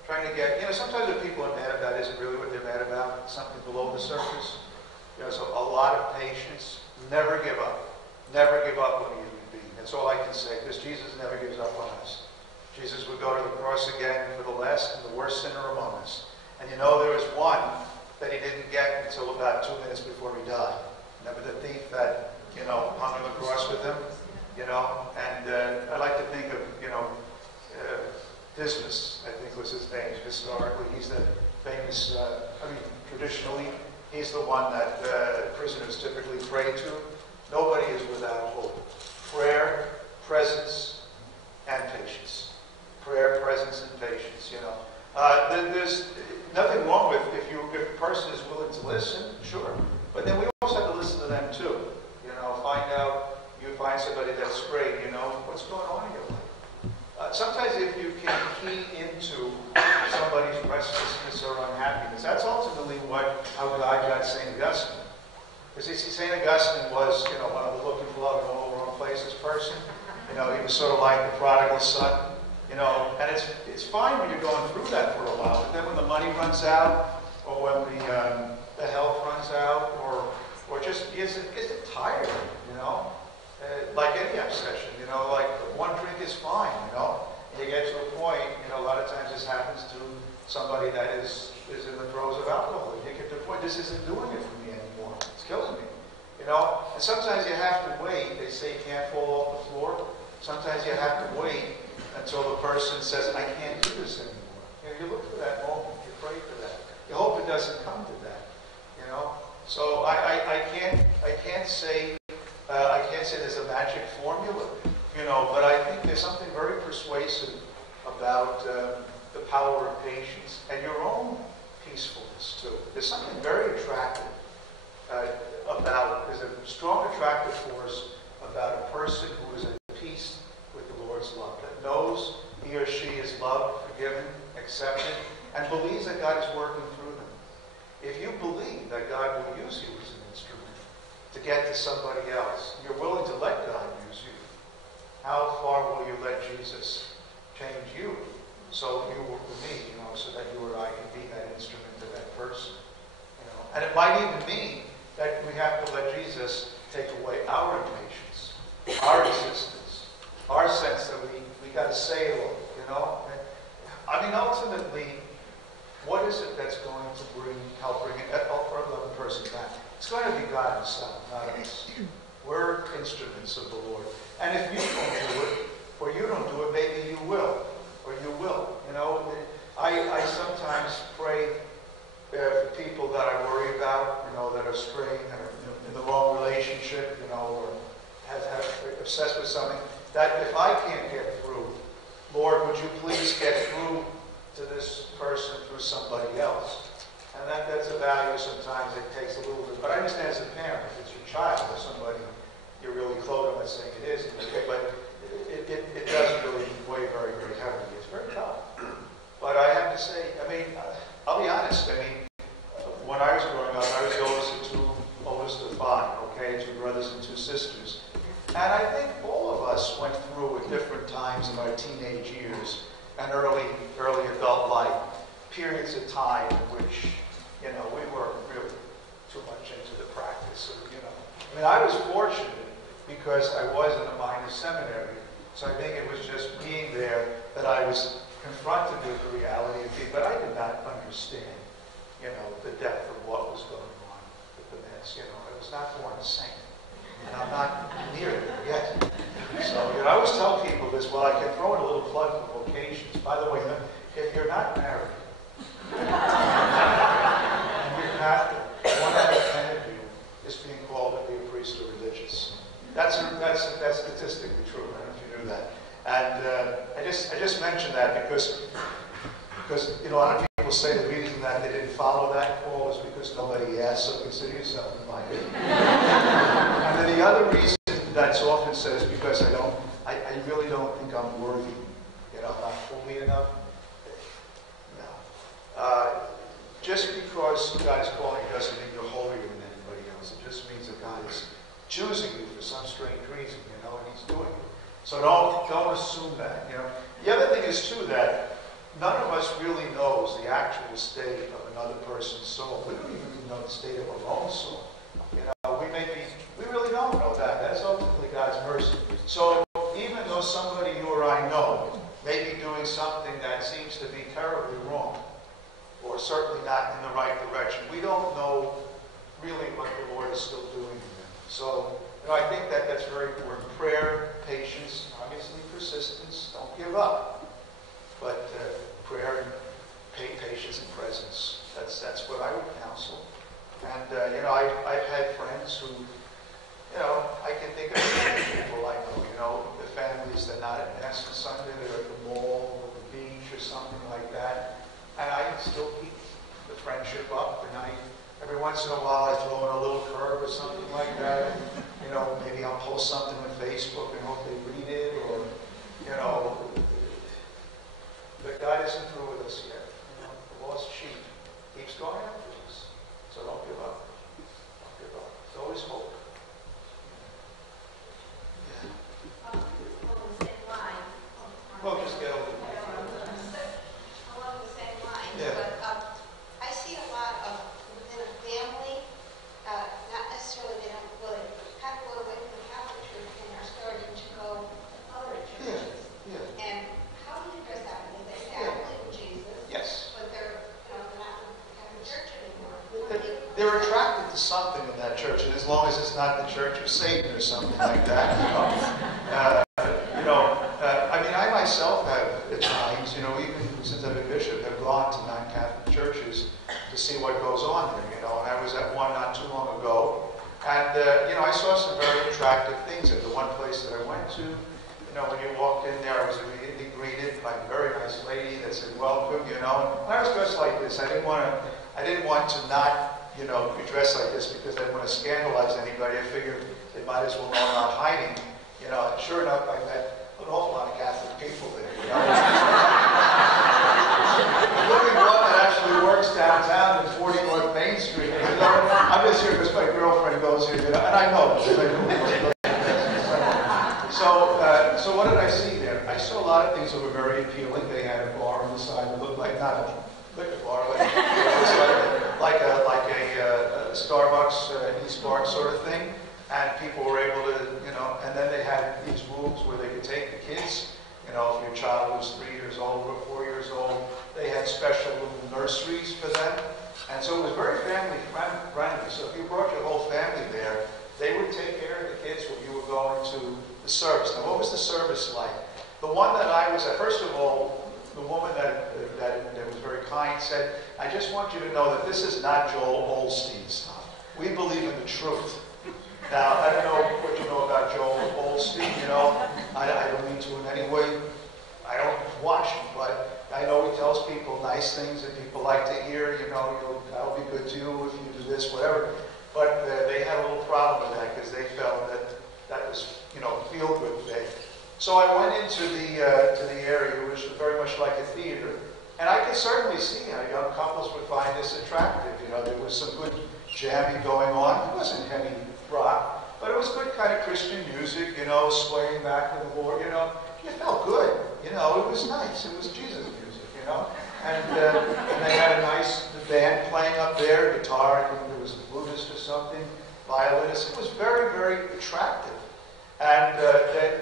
trying to get, sometimes what people are mad about isn't really what they're mad about, something below the surface. So a lot of patience. Never give up. Never give up on a human being. That's all I can say, because Jesus never gives up on us. Jesus would go to the cross again for the last and the worst sinner among us. And there was one that he didn't get until about 2 minutes before he died. Remember the thief that, hung on the cross with him? And I like to think of, Dismas, I think was his name. Historically, he's the famous, traditionally, he's the one that prisoners typically pray to. Nobody is without hope. Prayer, presence, and patience. Prayer, presence, and patience, There's nothing wrong with if a person is willing to listen, sure. But then we also have to listen to them too. You find somebody that's great, what's going on in your life? Sometimes if you can key into somebody's restlessness or unhappiness, that's ultimately how God got St. Augustine. Because you see, St. Augustine was, one of the looking for love in all the wrong places person. He was sort of like the prodigal son. And it's fine when you're going through that for a while, but then when the money runs out, or when the health runs out, or just is it tired, like any obsession, like one drink is fine, and you get to a point, a lot of times this happens to somebody that is in the throes of alcohol. You get to the point, this isn't doing it for me anymore. It's killing me, And sometimes you have to wait. They say you can't fall off the floor. Sometimes you have to wait until the person says, I can't do this anymore. You know, you look for that moment, you pray for that. You hope it doesn't come to that. You know? So I can't say there's a magic formula, you know, but I think there's something very persuasive about the power of patience and your own peacefulness too. There's something very attractive there's a strong attractive force about a person who is at peace with the Lord's love, that knows he or she is loved, forgiven, accepted, and believes that God is working through them. If you believe that God will use you as an instrument to get to somebody else, you're willing to let God use you, how far will you let Jesus change you so you will for me, you know, so that you or I can be that instrument to that person? You know? And it might even mean that we have to let Jesus take away our impatience, our resistance, our sense that we got to say it all, you know? And, I mean, ultimately, what is it that's going to help bring a 11 person back? It's going to be God himself, not us. We're instruments of the Lord. And if you don't do it, or you don't do it, maybe you will, or you will. You know, I sometimes pray for people that I worry about, you know, that are straying, that are in the wrong relationship, you know, or have obsessed with something, that if I can't get through, Lord, would you please get through to this person through somebody else? And that's a value sometimes it takes a little bit. But I understand as a parent, if it's your child or somebody you're really close, I'm not saying it is, okay, but it does really weigh very, very heavily. It's very tough. But I have to say, I mean, I'll be honest, I mean, when I was growing up, I was the oldest of five, okay, 2 brothers and 2 sisters. And I think all of us went through at different times in our teenage years and early adult life, periods of time in which, you know, we weren't really too much into the practice of, you know. I mean, I was fortunate because I was in a minor seminary, so I think it was just being there that I was confronted with the reality of it, but I did not understand, you know, the depth of what was going on with the mess. You know, I was not born a saint, and I'm not near there yet. So, you know, I always tell people this. Well, I can throw in a little plug for vocations. By the way, if you're not married, and you're Catholic, 1 out of 10 of you is being called to be a priest or religious. That's statistically true. I don't know if you knew that. And I just mentioned that because you know, a lot of people say the reason that they didn't follow that call is because nobody asked, so consider yourself invited. And then the other reason that's often said is because I really don't think I'm worthy. You know, I'm not holy enough. No. Just because God is calling you doesn't mean you're holier than anybody else. It just means that God is choosing you for some strange reason, you know, and he's doing it. So don't assume that, you know. The other thing is, too, that none of us really knows the actual state of another person's soul. We don't even know the state of our own soul. You know, we really don't know that. That's ultimately God's mercy. So even though somebody you or I know may be doing something that seems to be terribly wrong, or certainly not in the right direction, we don't know really what the Lord is still doing in them. So, you know, I think that's very important. Prayer, patience, obviously persistence. Don't give up. But prayer and patience and presence. That's what I would counsel. And you know, I've had friends who, you know, I can think of people I know. You know, the families that are not at Mass on Sunday, they're at the mall or the beach or something like that. And I can still keep the friendship up. And every once in a while, I throw in a little curve or something like that. And, you know, maybe I'll post something on Facebook and hope they read it, or, you know, but God isn't through with us yet. You know, the lost sheep keeps going after us. So don't give up. Don't give up. There's always hope. Yeah. Along the same line. Well, just get over it. Along the same lines, Yeah. but I see a lot of within a family, not necessarily they kind of go away from the Catholic Church and are starting to go to other churches. Yeah. And how do you address that? I mean, they say, I believe in Jesus, Yes. but they're not in the Catholic Church anymore. They're attracted to something in that church, and as long as it's not the Church of Satan or something like that, you know. I mean, I myself to see what goes on there, you know. And I was at one not too long ago, and you know, I saw some very attractive things at the one place that I went to. You know, when you walked in there, I was immediately greeted by a very nice lady that said, "Welcome," you know. And I was dressed like this. I didn't want to not, you know, be dressed like this because I didn't want to scandalize anybody. I figured they might as well know I'm not hiding. You know, and sure enough, I met an awful lot of Catholic people there, you know. Including one that actually works downtown in 40 North Main Street. You know, I'm just here because my girlfriend goes here, you know, and I know this. So what did I see there? I saw a lot of things that were very appealing. They had a bar on the side that looked like, not a liquor bar, like a Starbucks, East Park sort of thing. And people were able to, you know, and then they had these rooms where they could take the kids. You know, if your child was 3 years old or 4 years old, they had special little nurseries for them. And so it was very family friendly. So if you brought your whole family there, they would take care of the kids when you were going to the service. Now, what was the service like? The one that I was at, first of all, the woman that was very kind said, "I just want you to know that this is not Joel Osteen stuff. We believe in the truth." Now, I don't know what you know about Joel Osteen, you know. I don't mean to in any way. I don't watch him, but I know he tells people nice things that people like to hear. You know, I'll be good to you if you do this, whatever. But they had a little problem with that because they felt that was, you know, feel-good thing. So I went into the area, which was very much like a theater. And I could certainly see how young couples would find this attractive. You know, there was some good jamming going on. It wasn't heavy rock, but it was good kind of Christian music, you know, swaying back and forth, you know. You felt good, you know, it was nice. It was Jesus music, you know. And they had a nice band playing up there, guitar, I think there was a flutist or something, violinist. It was very, very attractive. And then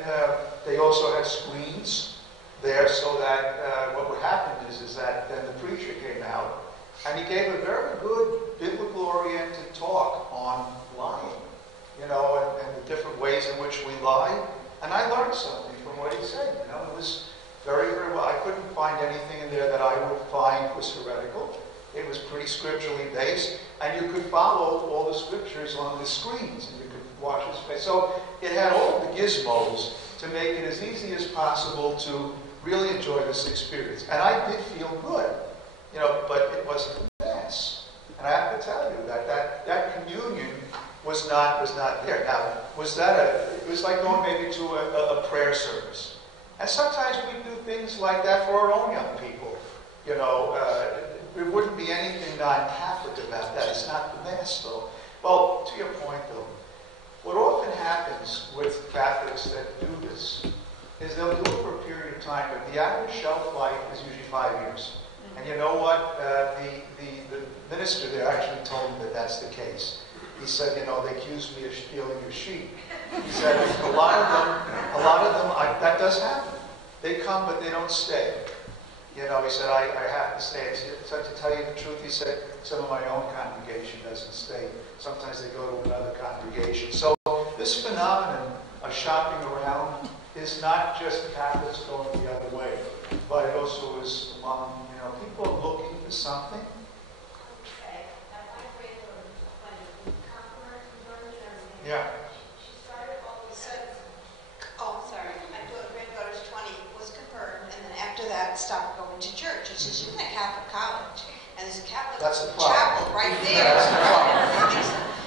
they also had screens there so that what would happen is that then the preacher came out and he gave a very good biblical-oriented talk on lying, you know, and the different ways in which we lie. And I learned something from what he said, you know. It was very, very well. I couldn't find anything in there that I would find was heretical. It was pretty scripturally based, and you could follow all the scriptures on the screens, and you could watch his face. So it had all the gizmos to make it as easy as possible to really enjoy this experience. And I did feel good, you know, but it wasn't a mess. And I have to tell you that communion was not there. Now, it was like going maybe to a prayer service. And sometimes we do things like that for our own young people. You know, there wouldn't be anything non-Catholic about that. It's not the Mass, though. Well, to your point, though, what often happens with Catholics that do this is they'll do it for a period of time, but the average shelf life is usually 5 years. And you know what? The minister there actually told me that that's the case. He said, you know, they accused me of stealing your sheep. He said, a lot of them, that does happen. They come, but they don't stay. You know, he said, I have to stay. So to tell you the truth, he said, some of my own congregation doesn't stay. Sometimes they go to another congregation. So this phenomenon of shopping around is not just Catholics going the other way, but it also is among, you know, people are looking for something. Yeah. She started all of a sudden, my granddaughter's 20, was confirmed, and then after that stopped going to church. And she's in a Catholic college, and there's a Catholic chapel right there.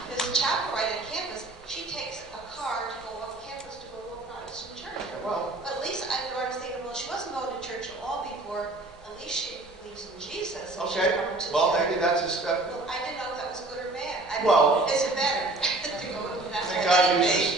There's a chapel right on campus. She takes a car to go off campus to go to a Protestant church. Well, but at least I was thinking, well, she wasn't going to church at all before. At least she believes in Jesus. Okay. Well, maybe that's a step. Well, I didn't know if that was good or bad. Is it better to go to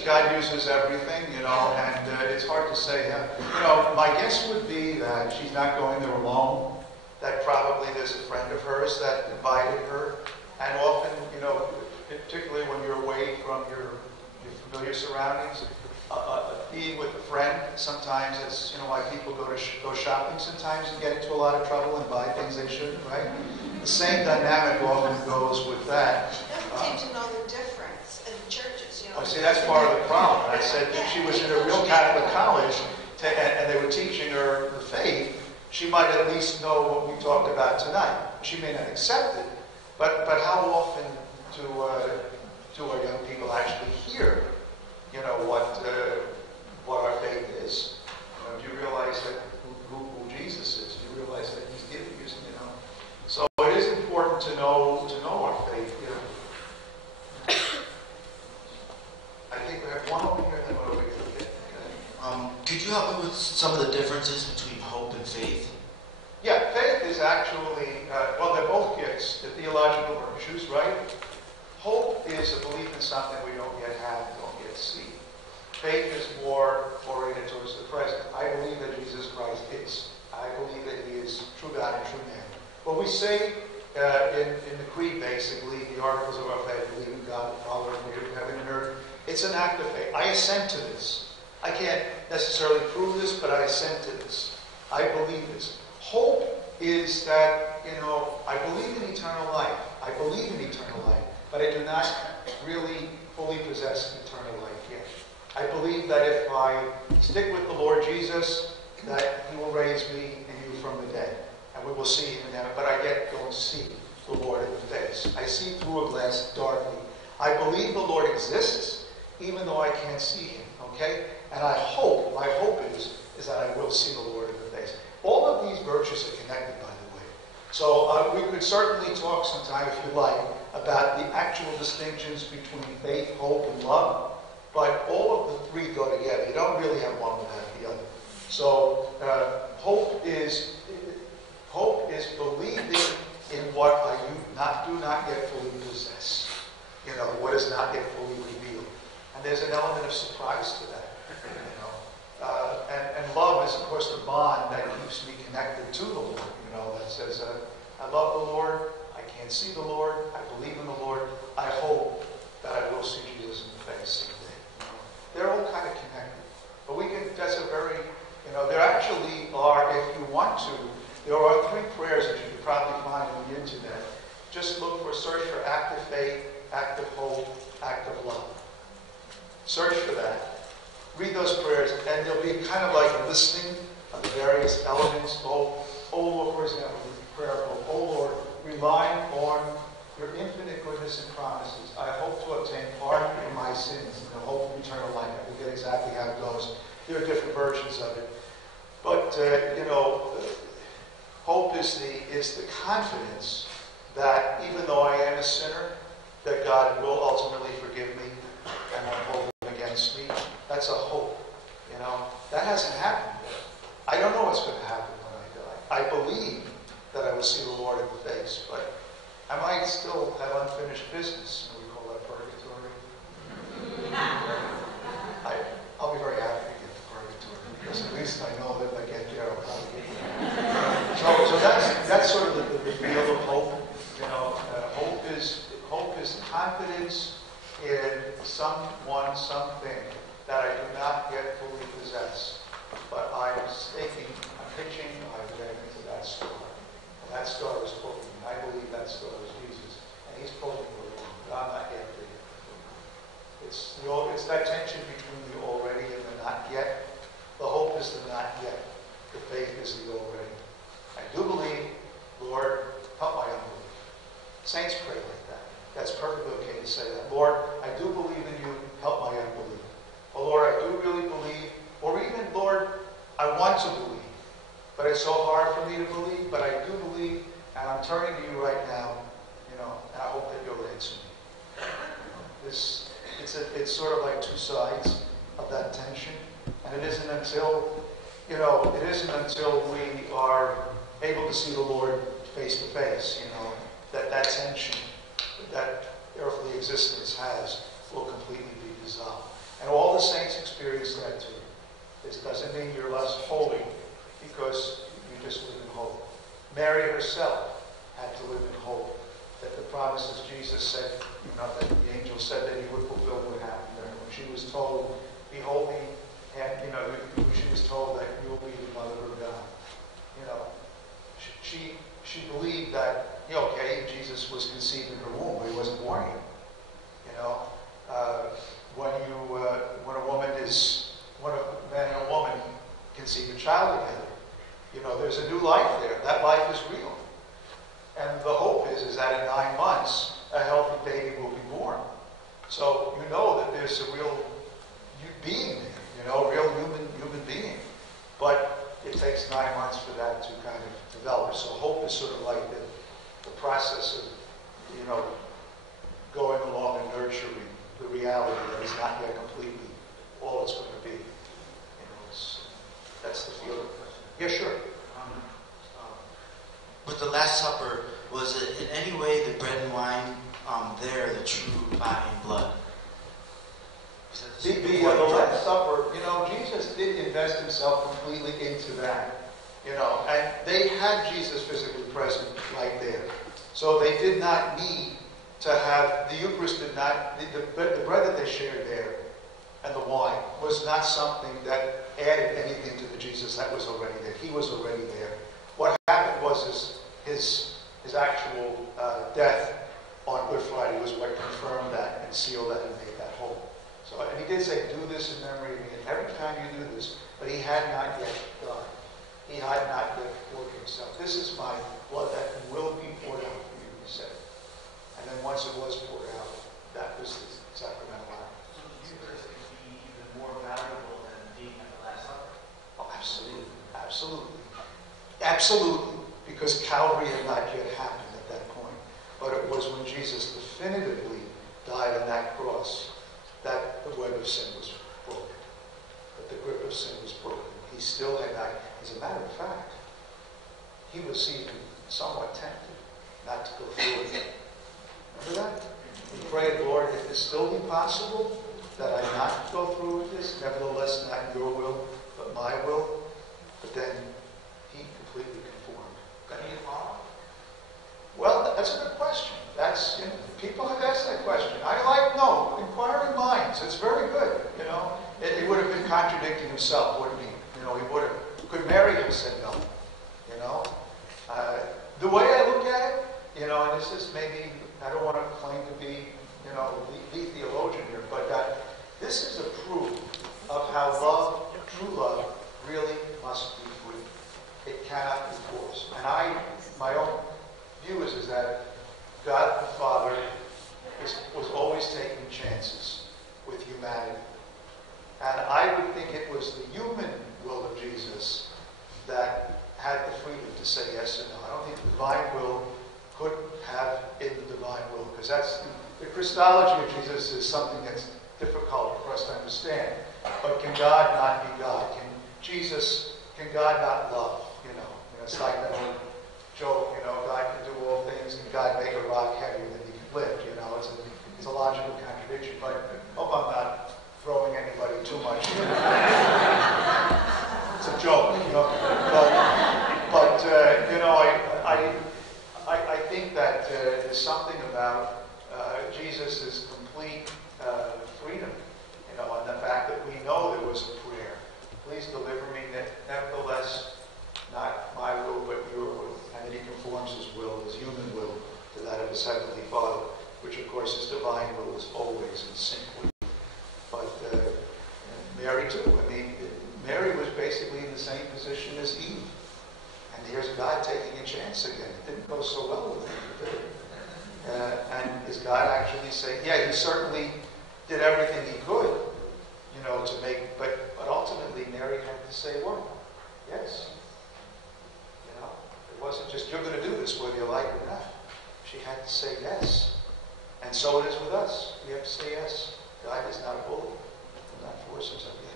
God uses everything, you know, and it's hard to say. You know, my guess would be that she's not going there alone, that probably there's a friend of hers that invited her, and often, you know, particularly when you're away from your familiar surroundings, being with a friend, sometimes it's, you know, why people go shopping sometimes and get into a lot of trouble and buy things they shouldn't, right? The same dynamic often goes with that. It doesn't seem to know the difference in churches, you know. Oh, see, that's part of the problem. I said if she was in a real Catholic college and they were teaching her the faith, she might at least know what we talked about tonight. She may not accept it, But how often do our young people actually hear, what our faith is? Do you realize that who Jesus is? Do you realize that He's giving you? So it is important to know our faith. I think we have one over here, and then one over here. Okay. Could you help me with some of the differences between hope and faith? Yeah, faith is actually, they're both gifts, the theological virtues, right? Hope is a belief in something we don't yet have, don't yet see. Faith is more oriented towards the present. I believe that Jesus Christ is. I believe that He is true God and true man. What we say in the Creed, basically, the articles of our faith, believe in God, the Father, creator of heaven and earth, it's an act of faith. I assent to this. I can't necessarily prove this, but I assent to this. I believe this. Hope is that, I believe in eternal life. I believe in eternal life, but I do not really fully possess eternal life yet. I believe that if I stick with the Lord Jesus, that He will raise me and you from the dead. And we will see Him in heaven, but I yet don't see the Lord in the face. I see through a glass darkly. I believe the Lord exists, even though I can't see Him, okay? And my hope is that I will see the Lord in the face. All of these virtues are connected, by the way. So we could certainly talk sometime, if you like, about the actual distinctions between faith, hope, and love. But all of the three go together. You don't really have one without the other. So hope is believing in what I do not yet fully possess. What is not yet fully revealed. And there's an element of surprise to that. And love is, of course, the bond that keeps me connected to the Lord. That says, I love the Lord. I can't see the Lord. I believe in the Lord. I hope that I will see Jesus in the face someday. They're all kind of connected. But that's a very, there actually are, if you want to, there are 3 prayers that you could probably find on the internet. Just search for active faith, active hope, active love. Search for that. Read those prayers, and there'll be kind of like a listing of the various elements. Oh Lord, for example, the prayer of, oh Lord, relying on your infinite goodness and promises, I hope to obtain pardon for my sins and the hope of eternal life. I forget exactly how it goes. There are different versions of it. But, hope is the confidence that even though I am a sinner, that God will ultimately forgive me and won't hold him against me. That's a hope. That hasn't happened yet. I don't know what's going to happen when I die. I believe that I will see the Lord in the face, but I might still have unfinished business. We call that purgatory. I'll be very happy to get to purgatory, because at least I know that if I get there, I'll probably get there. So that's sort of the field of hope. Hope is confidence in someone, something that I do not yet fully possess. But I'm pitching my way into that star. And that star is pulling me. I believe that star is Jesus. And He's pulling me along. But I'm not yet there. It's that tension between the already and the not yet. The hope is the not yet. The faith is the already. I do believe, Lord, help my unbelief. Saints pray like that. That's perfectly okay to say that. Lord, I do believe in you. Help my unbelief. Oh, Lord, I do really believe. Or even, Lord, I want to believe. But it's so hard for me to believe. But I do believe. And I'm turning to you right now. And I hope that you'll answer me. It's sort of like two sides of that tension. And it isn't until we are able to see the Lord face to face, that tension that earthly existence has will completely be dissolved. And all the saints experience that too. This doesn't mean you're less holy because you just live in hope. Mary herself had to live in hope that the promises Jesus said, that the angel said that He would fulfill would happen to her. When she was told, behold, she was told that you will be the mother of God. She believed that, Jesus was conceived in her womb, but He wasn't born yet. When a man and a woman conceive a child together, there's a new life there. That life is real. And the hope is that in 9 months, you know that there's a real being there, you know, a real human being. But it takes 9 months for that to kind of develop. So hope is sort of like the process of, you know, going along and nurturing the reality that is not yet completely all it's going to be. You know, that's the feeling. Yeah, sure. With the Last Supper, was it in any way the bread and wine there, the true body and blood? The Last Supper, you know, Jesus did invest himself completely into that, you know, and they had Jesus physically present right there. So they did not need to have, the Eucharist did not, the bread that they shared there and the wine was not something that added anything to the Jesus that was already there. He was already there. What happened was his actual death on Good Friday was what confirmed that and sealed that and made that whole. So, and he did say, do this in memory of me. And every time you do this, but he had not yet died. He had not yet poured himself. This is my blood that will be poured out for you, he said. And then once it was poured out, that was the sacramental act. So the Eucharist could be even more valuable than being at the Last Supper? Oh, absolutely. Absolutely. Absolutely. Because Calvary had not yet happened at that point. But it was when Jesus definitively died on that cross that the web of sin was broken. That the grip of sin was broken. He still had not, as a matter of fact, he was even somewhat tempted not to go through with it. Remember that? He prayed, Lord, if it still be possible that I not go through with this, nevertheless not your will, but my will. But then he completely conformed. Got to get along? Well, that's a good question. That's, you know, people have asked that question. Inquiring minds. It's very good, you know. It would have been contradicting himself, wouldn't he? You know, he would have. Could Mary have said no? You know? The way I look at it, you know, and this is maybe, I don't want to claim to be, you know, the theologian here, but this is a proof of how love, true love, really must be free. It cannot be forced. And my own view is that God the Father was always taking chances with humanity. And I would think it was the human will of Jesus that had the freedom to say yes and no. I don't think the divine will could have in the divine will, because that's the Christology of Jesus is something that's difficult for us to understand. But can God not be God? Can God not love? You know, it's like that old joke, you know, God can do all things, and God make a rock heavier than he can lift. You know, it's a logical contradiction. But I hope I'm not throwing anybody too much. It's a joke, you know. But you know, I think that there's something about Jesus' complete freedom, you know, and the fact that we know there was a prayer. Please deliver me, nevertheless, not my will, but your will. And then he conforms his will, his human will, to that of his heavenly Father, which of course his divine will is always in sync with. But Mary too. I mean, Mary was basically in the same position as Eve. And here's God taking a chance again. It didn't go so well with him, did it? And is God actually saying, yeah, he certainly did everything he could, you know, to make, but ultimately Mary had to say what? Yes. You know, it wasn't just, you're going to do this whether you like it or not. She had to say yes. And so it is with us. We have to say yes. God is not a bully. He'll not force himself yet.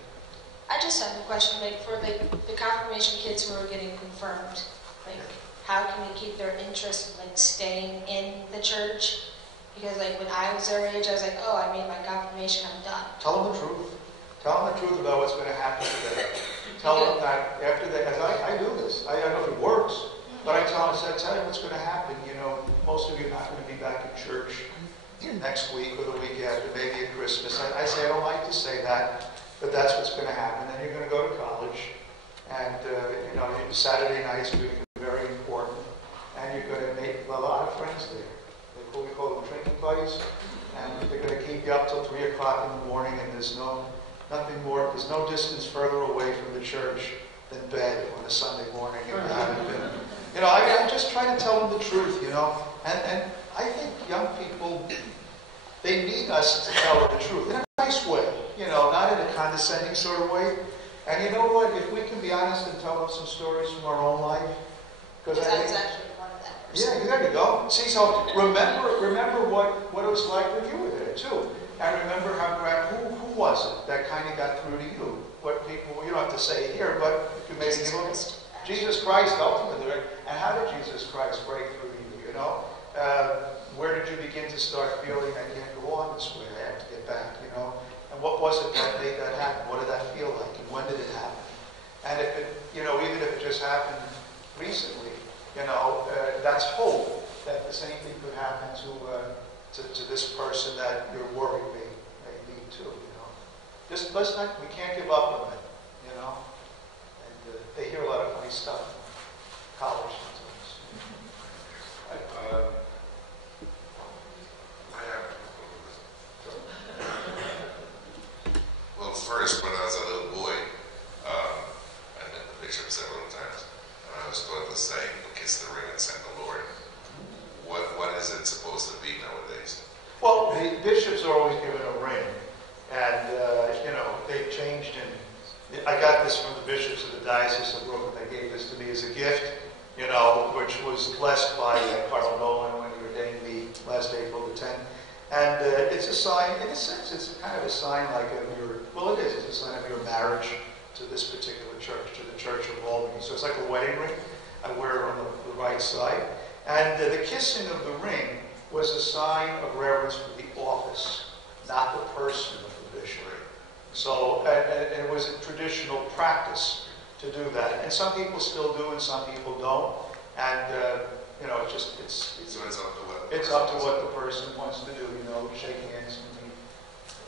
I just have a question, like, for the confirmation kids who are getting confirmed, like, how can we keep their interest in, like, staying in the church? Because, like, when I was their age, I was like, oh, I made my confirmation, I'm done. Tell them the truth. Tell them the truth about what's going to happen to them. Tell them that after they, as I do this, I don't know if it works, but I tell them what's going to happen. You know, most of you are not going to be back in church next week or the week after, maybe at Christmas. I say I don't like to say that, but that's what's going to happen. Then you're going to go to college, and you know, Saturday nights are going to be very important, and you're going to make a lot of friends there. We call them drinking buddies, and they're going to keep you up till 3 o'clock in the morning, and there's nothing more. There's no distance further away from the church than bed on a Sunday morning. And you haven't been, you know, I'm just trying to tell them the truth, you know, and I think young people they need us to tell them the truth in a nice way, not in a condescending sort of way. And you know what? If we can be honest and tell them some stories from our own life, because I That's think, actually one of them. yeah, there you go. See, so remember what it was like when you were there too, and remember how who was it that kind of got through to you? What people, you don't have to say it here, but you can maybe give them. Jesus Christ ultimately, right? And how did Jesus Christ break through to you? Where did you begin to start feeling I can't go on this way? I have to get back. And what was it that made that happen? What did that feel like? And when did it happen? And if it, even if it just happened recently, that's hope that the same thing could happen to this person that you're worried may lead to. Just let's not. We can't give up on them. And they hear a lot of funny stuff in college sometimes. Well, first, when I was a little boy, I met the bishop several times, and I was taught the saying, "Kiss the ring and send the Lord." What is it supposed to be nowadays? Well, the bishops are always given a ring, and they've changed. And I got this from the bishops of the Diocese of Brooklyn. They gave this to me as a gift, which was blessed by Cardinal Nolan when he ordained me last April the 10th. And it's a sign, in a sense, it's kind of a sign like of it's a sign of your marriage to this particular church, to the Church of Albany. So it's like a wedding ring. I wear it on the right side. And the kissing of the ring was a sign of reverence for the office, not the person of the bishop. So, and it was a traditional practice to do that. And some people still do, and some people don't. And, So it's up to what? It's up to what the person wants to do, shake hands.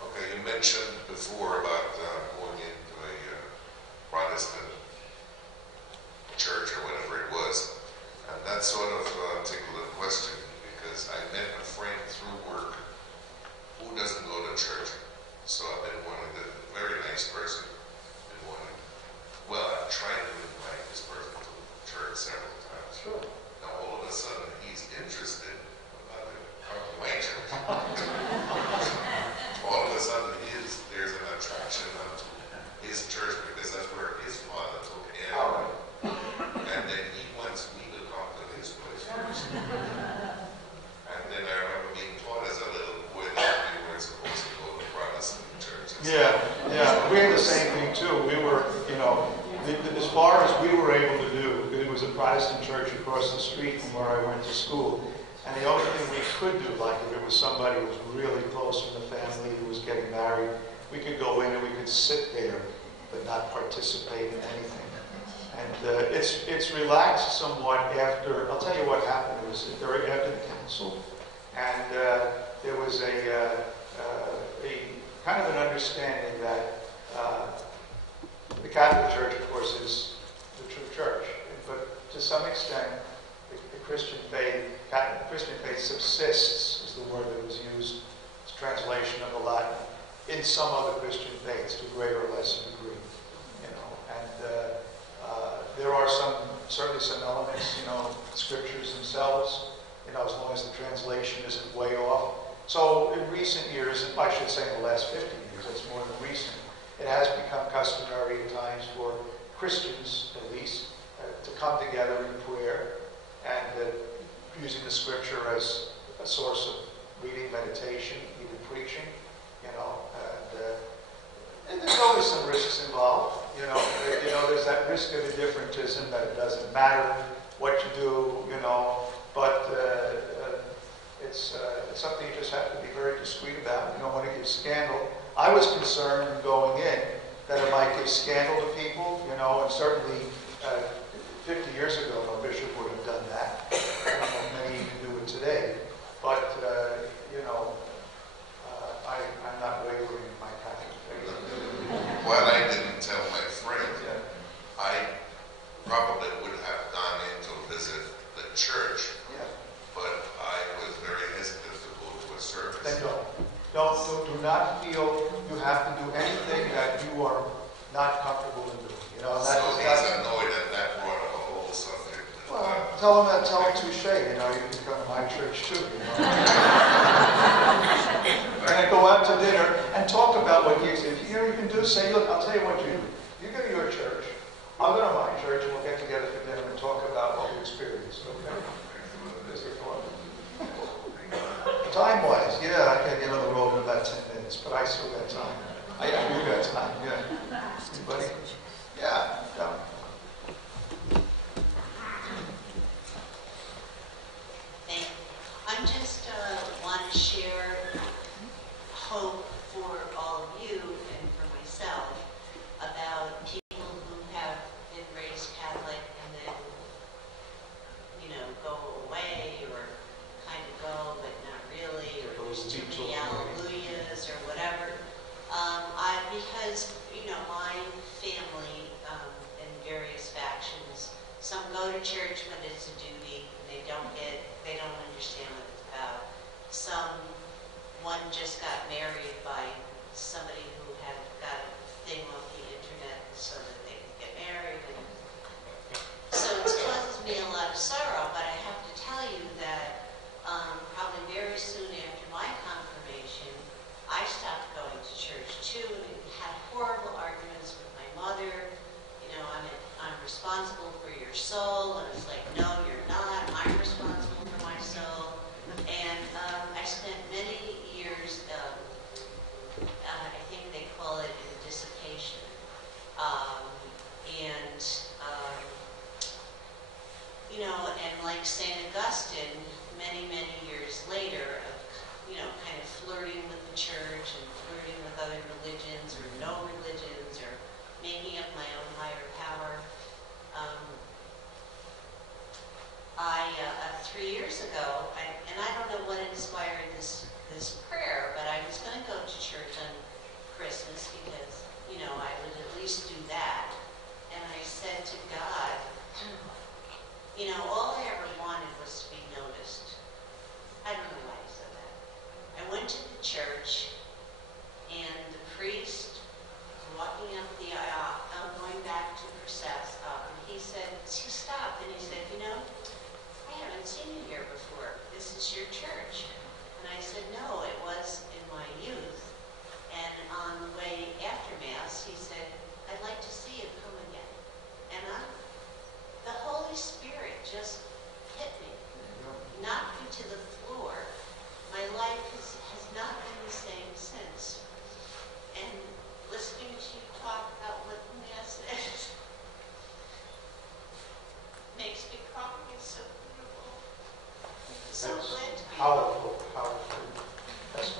Okay, you mentioned before about going into a Protestant church or whatever it was. And that sort of tickled a question, because I met a friend through work who doesn't go to church. So I've been wanting to, very nice person, I've tried to invite this person to church several times. Sure. Now all of a sudden he's interested about my church. All of a sudden there's an attraction to his church because that's where his father took him. And then he wants me to come to his place first. And then I remember being taught as a little boy that we weren't supposed to go to Protestant churches. Yeah. We had the same thing too. We were, as far as we were able to do, it was a Protestant church across the street from where I went to school. And the only thing we could do, like if it was somebody who was really close from the family who was getting married, we could go in and we could sit there, but not participate in anything. And it's relaxed somewhat after. I'll tell you what happened. It was after the council, and there was a kind of an understanding that the Catholic Church, of course, is the true church, but to some extent, the Christian faith subsists, is the word that was used. It's a translation of the Latin in some other Christian faiths to greater or lesser degree, and there are certainly some elements, scriptures themselves, as long as the translation isn't way off. So in recent years, I should say in the last 50 years, that's more than recent, it has become customary at times for Christians, at least, to come together in prayer and using the scripture as a source of reading, meditation, even preaching, and there's always some risks involved. There's that risk of indifferentism that it doesn't matter what you do, but it's something you just have to be very discreet about. You don't want to give scandal. I was concerned in going in that it might give scandal to people, and certainly 50 years ago, no bishop would have done that. I don't know if many even do it today. But, I'm not wavering in my Catholic faith. While I didn't tell my friend, I probably would have gone in to visit the church, but I was very hesitant to go to a service. Then do not feel you have to do anything that you are not comfortable in doing. So he's annoyed that brought up a whole subject. Well, tell him touche. You can come to my church too. And then go out to dinner and talk about what you can do. Say, look, I'll tell you what you do. You go to your church. I'll go to my church, and we'll get together for dinner and talk about what we experienced. Okay? There's the thought. Time-wise, yeah, I can get on the road in about 10 minutes, but I still got time. I do got time. Yeah. Anybody? Yeah. Thank you. I just want to share hope for all of you and for myself about people who have been raised Catholic and then, go away or kind of go but not really, or there's too many hallelujahs or whatever. Because, my family in various factions, some go to church but it's a duty and they don't understand what it's about. One just got married by somebody who had got a thing off the internet so that they could get married. And so it causes me a lot of sorrow, but I have to tell you that probably very soon after my confirmation, I stopped going to church too and had horrible arguments with my mother. I'm responsible for your soul. And it's like, no, you're not. I'm responsible for my soul. And I spent many years, I think they call it in dissipation. And like St. Augustine, many, many years later, of, kind of flirting with the church and flirting with other religions or no religions or making up my own higher power. 3 years ago, and I don't know what inspired this prayer, but I was going to go to church on Christmas because, I would at least do that. And I said to God, all I ever wanted was to be noticed. I don't know why I said that. I went to the church, and the priest walking up the aisle, going back to process, and he stopped, and he said, I haven't seen you here before. This is your church. And I said, no, it was in my youth. And on the way after Mass, he said, I'd like to see you come again. And the Holy Spirit just hit me, knocked me to the floor. My life has not been the same since. And listening to you talk about what the Mass is makes me cry. It's so beautiful. So glad to be Powerful. That's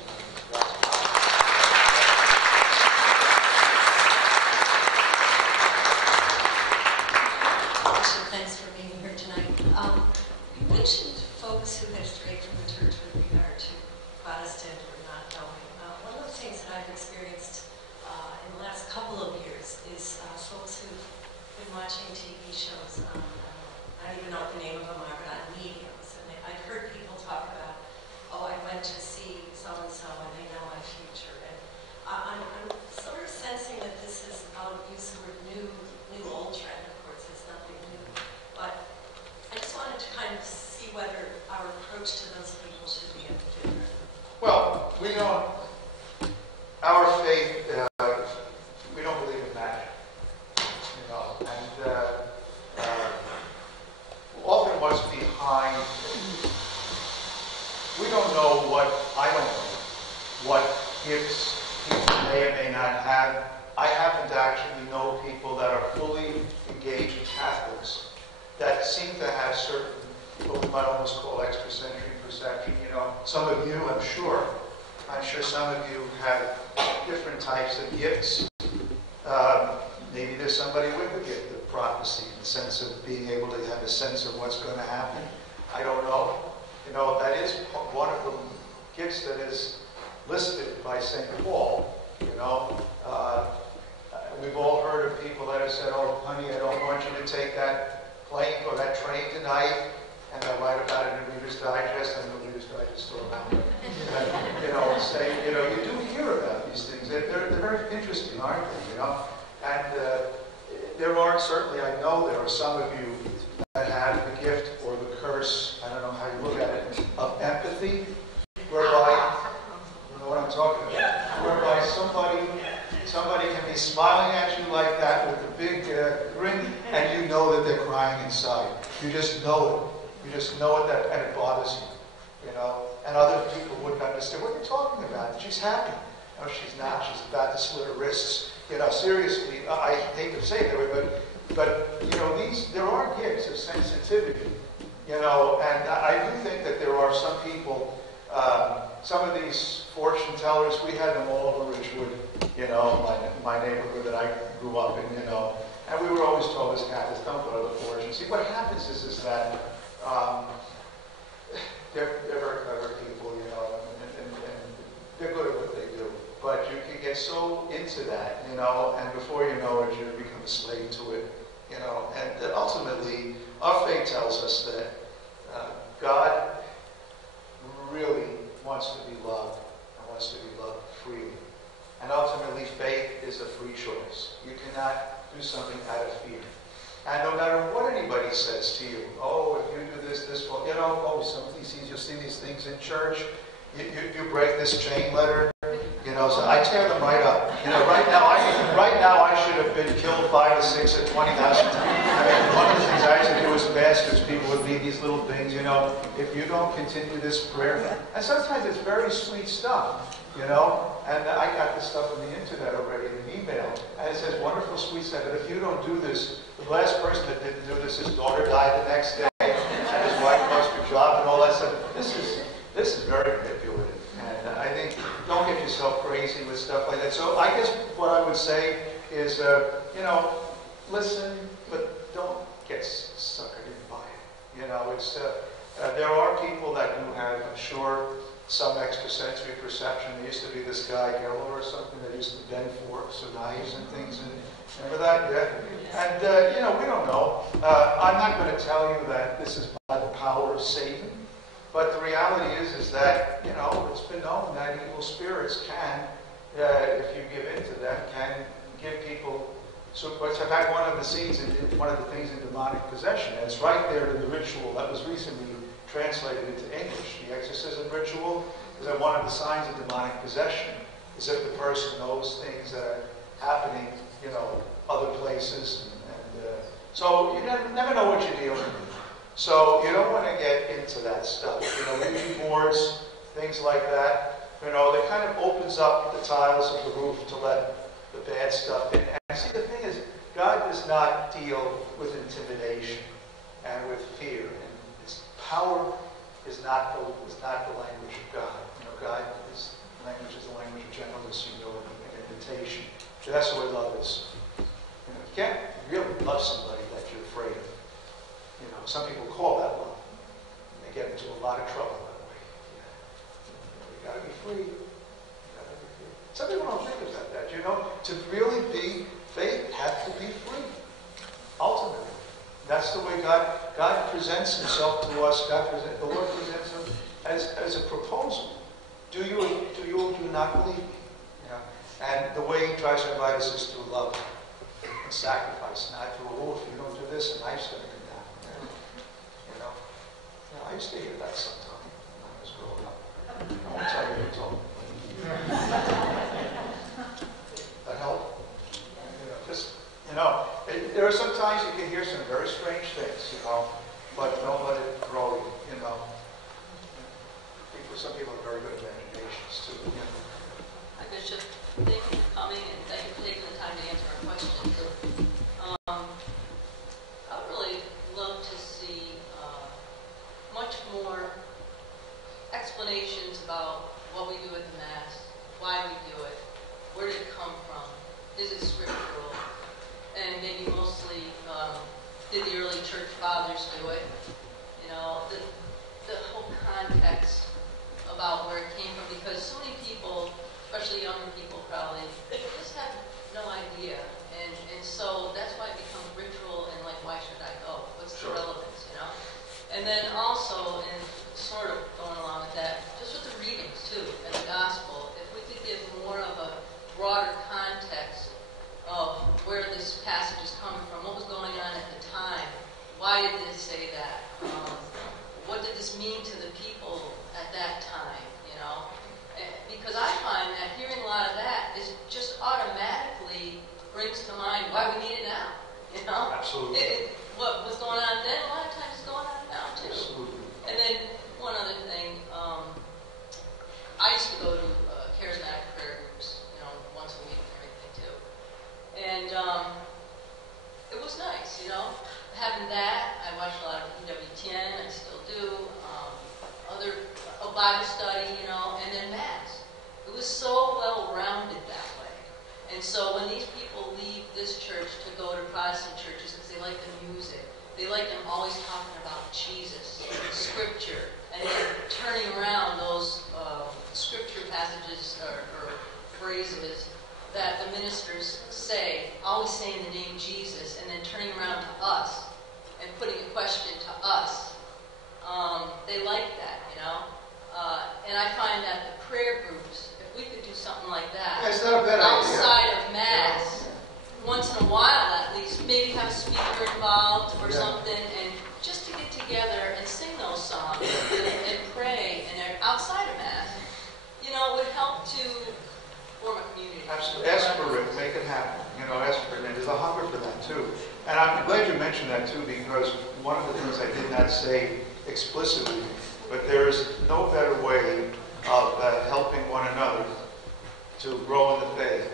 Thanks for being here tonight. You mentioned folks who have strayed from the church with regard to Protestant or not knowing. One of the things that I've experienced in the last couple of years is folks who've been watching TV shows on, I don't even know what the name of them are, but on mediums. And I've heard people talk about, I went to see so-and-so and they know my future. And I'm sort of sensing that this is, I'll use the word new old trend. Of course, it's nothing new. But I just wanted to kind of see whether our approach to those people should be different. Well, our faith, we don't believe in magic, and often what's behind, we don't know I don't know what gifts people may or may not have. I happen to actually know people that are fully engaged Catholics that seem to have certain, what we might almost call extrasensory perception. Some of you, I'm sure some of you have different types of gifts. Maybe there's somebody with a gift of prophecy, in the sense of being able to have a sense of what's going to happen. I don't know. That is one of the gifts that is listed by St. Paul. We've all heard of people that have said, oh, honey, I don't want you to take that plane or that train tonight. And they'll write about it in Reader's Digest, and the Reader's Digest is still around. You do hear about these things. They're very interesting, aren't they? And there are certainly, I know there are some of you that have the gift or the curse, I don't know how you look at it, of empathy, whereby, you know what I'm talking somebody can be smiling at you like that with a big grin, and you know that they're crying inside. You just know it. You just know it, and it bothers you. You know, and other people wouldn't understand. What are you talking about? She's happy. No, she's not. She's about to slit her wrists. You know, seriously, I hate to say it that way, but you know, there are gifts of sensitivity. You know, and I do think that there are some people, some of these fortune tellers, we had them all over Ridgewood, you know, my neighborhood that I grew up in, you know, and we were always told as Catholics, don't go to the fortune. See, what happens is that they're very clever people, you know, and they're good at what they do. But you can get so into that, you know, and before you know it, you become a slave to it, you know, and ultimately, our faith tells us that God really wants to be loved and wants to be loved freely. And ultimately, faith is a free choice. You cannot do something out of fear. And no matter what anybody says to you, oh, if you do this, you know, oh, some of these things, you'll see these things in church. You break this chain letter, you know, so I tear them right up. You know, right now I should have been killed 5 or 6 or 20,000 times. I mean, one of the things I used to do as pastors, people would leave these little things, you know, if you don't continue this prayer. And sometimes it's very sweet stuff, you know, and I got this stuff on the internet already, in an email, and it says wonderful sweet stuff, but if you don't do this, the last person that didn't do this, his daughter died the next day, and his wife lost her job and all that stuff. This is very manipulative, and I think don't get yourself crazy with stuff like that. So I guess what I would say is, you know, listen, but don't get suckered in by it. You know, it's there are people that do have, I'm sure, some extrasensory perception. There used to be this guy, Geller or something, that used to bend forks and knives and things. And remember that? Yeah. And, you know, we don't know. I'm not going to tell you that this is by the power of Satan. But the reality is that, you know, it's been known that evil spirits can, if you give in to them, can give people. So, in fact, one of the things in demonic possession, and it's right there in the ritual that was recently translated into English. The exorcism ritual is that one of the signs of demonic possession is if the person knows things that are happening, you know, other places, and so you never know what you're dealing with. So you don't want to get into that stuff. You know, Ouija boards, things like that. You know, that kind of opens up the tiles of the roof to let the bad stuff in. And see, the thing is, God does not deal with intimidation and with fear. And His power is not the language of God. You know, God's language is the language of gentleness, humility, and invitation. So that's the way love is. You know, you can't really love somebody that you're afraid of. You know, some people call that love. And they get into a lot of trouble that way. You got to be free. Some people don't think about that. You know, to really be faith, have to be free. Ultimately, that's the way God presents Himself to us. The Lord presents Him as a proposal. Do you or do not believe me? You know, and the way He tries to invite us is through love and sacrifice, not through, oh, if you don't do this, a knife's going to come down. You know, I used to hear that sometime when I was growing up. I won't tell you who told me. That help? You know, there are some times you can hear some very strange things, you know, but don't let it grow you, you know. Some people have very good imaginations, too. You know. Hi, Bishop. Thank you for coming, and thank you for taking the time to answer our questions. I would really love to see much more explanations about what we do at the Mass, why we do it, where did it come from, is it scriptural, and maybe mostly did the early church fathers do it? You know, the whole context about where it came from, because so many people, especially younger people probably, just have no idea. And so that's why it becomes ritual and like, why should I go? What's the relevance, you know? And then also, and sort of going along with that, just with the readings too, and the gospel, if we could give more of a broader context of where this passage is coming from, what was going on at the time, why did this say that? What did this mean to the people at that time, you know? Because I find that hearing a lot of that is And so when these people leave this church to go to Protestant churches because they like the music, they like them always talking about Jesus, Scripture, and then turning around those Scripture passages or phrases that the ministers say, always saying the name Jesus, and then turning around to us and putting a question to us. They like that, you know. And I find that the prayer groups, if we could do something like that, outside of Mass, once in a while at least, maybe have a speaker involved or something, and just to get together and sing those songs and pray, and outside of Mass, you know, would help to form a community. Absolutely. Ask for it. Make it happen. You know, ask for it. And there's a hunger for that, too. And I'm glad you mentioned that, too, because one of the things I did not say explicitly, but there is no better way of helping one another to grow in the faith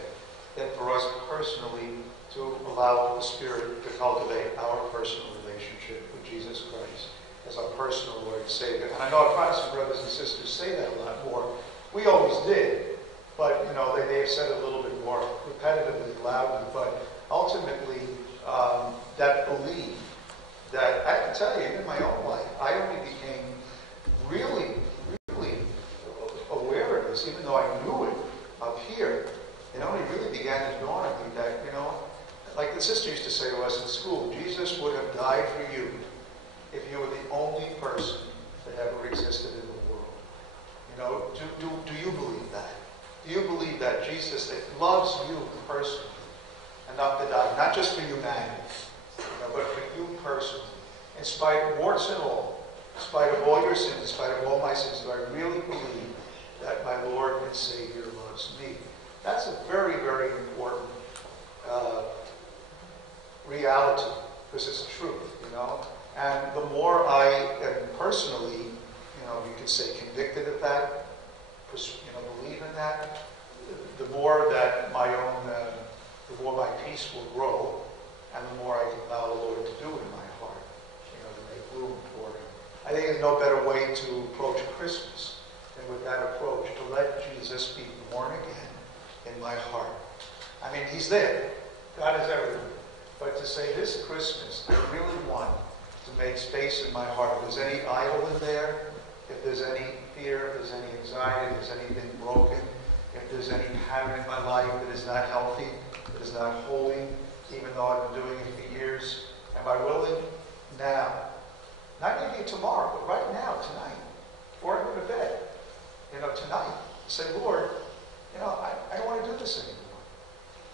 than for us personally to allow the Spirit to cultivate our personal relationship with Jesus Christ as our personal Lord and Savior. And I know our Protestant brothers and sisters say that a lot more. We always did, but you know, they may have said it a little bit more repetitively, loudly, but ultimately that belief that, I can tell you, in my own life, I only became really aware of this, even though I knew it up here. It only really began to dawn on me that, you know, like the sister used to say to us in school, Jesus would have died for you if you were the only person that ever existed in the world. You know, do you believe that? Do you believe that Jesus that loves you personally enough to die, not just for humanity, you know, but for you personally, in spite of warts and all, in spite of all your sins, in spite of all my sins, do I really believe that my Lord and Savior loves me? That's a very, very important reality, because it's the truth, you know. And the more I am personally, you know, you could say convicted of that, you know, believe in that, the more that my own, the more my peace will grow, and the more I can allow the Lord to do in my heart, you know, to make room for Him. I think there's no better way to approach Christmas than with that approach, to let Jesus be born again in my heart. I mean, He's there. God is everywhere. But to say this Christmas, I really want to make space in my heart. If there's any idol in there, if there's any fear, if there's any anxiety, if there's anything broken, if there's any pattern in my life that is not healthy, that is not holy, even though I've been doing it for years, am I willing now, not maybe tomorrow, but right now, tonight, before I go to bed, you know, tonight, say, Lord, you know, I don't want to do this anymore.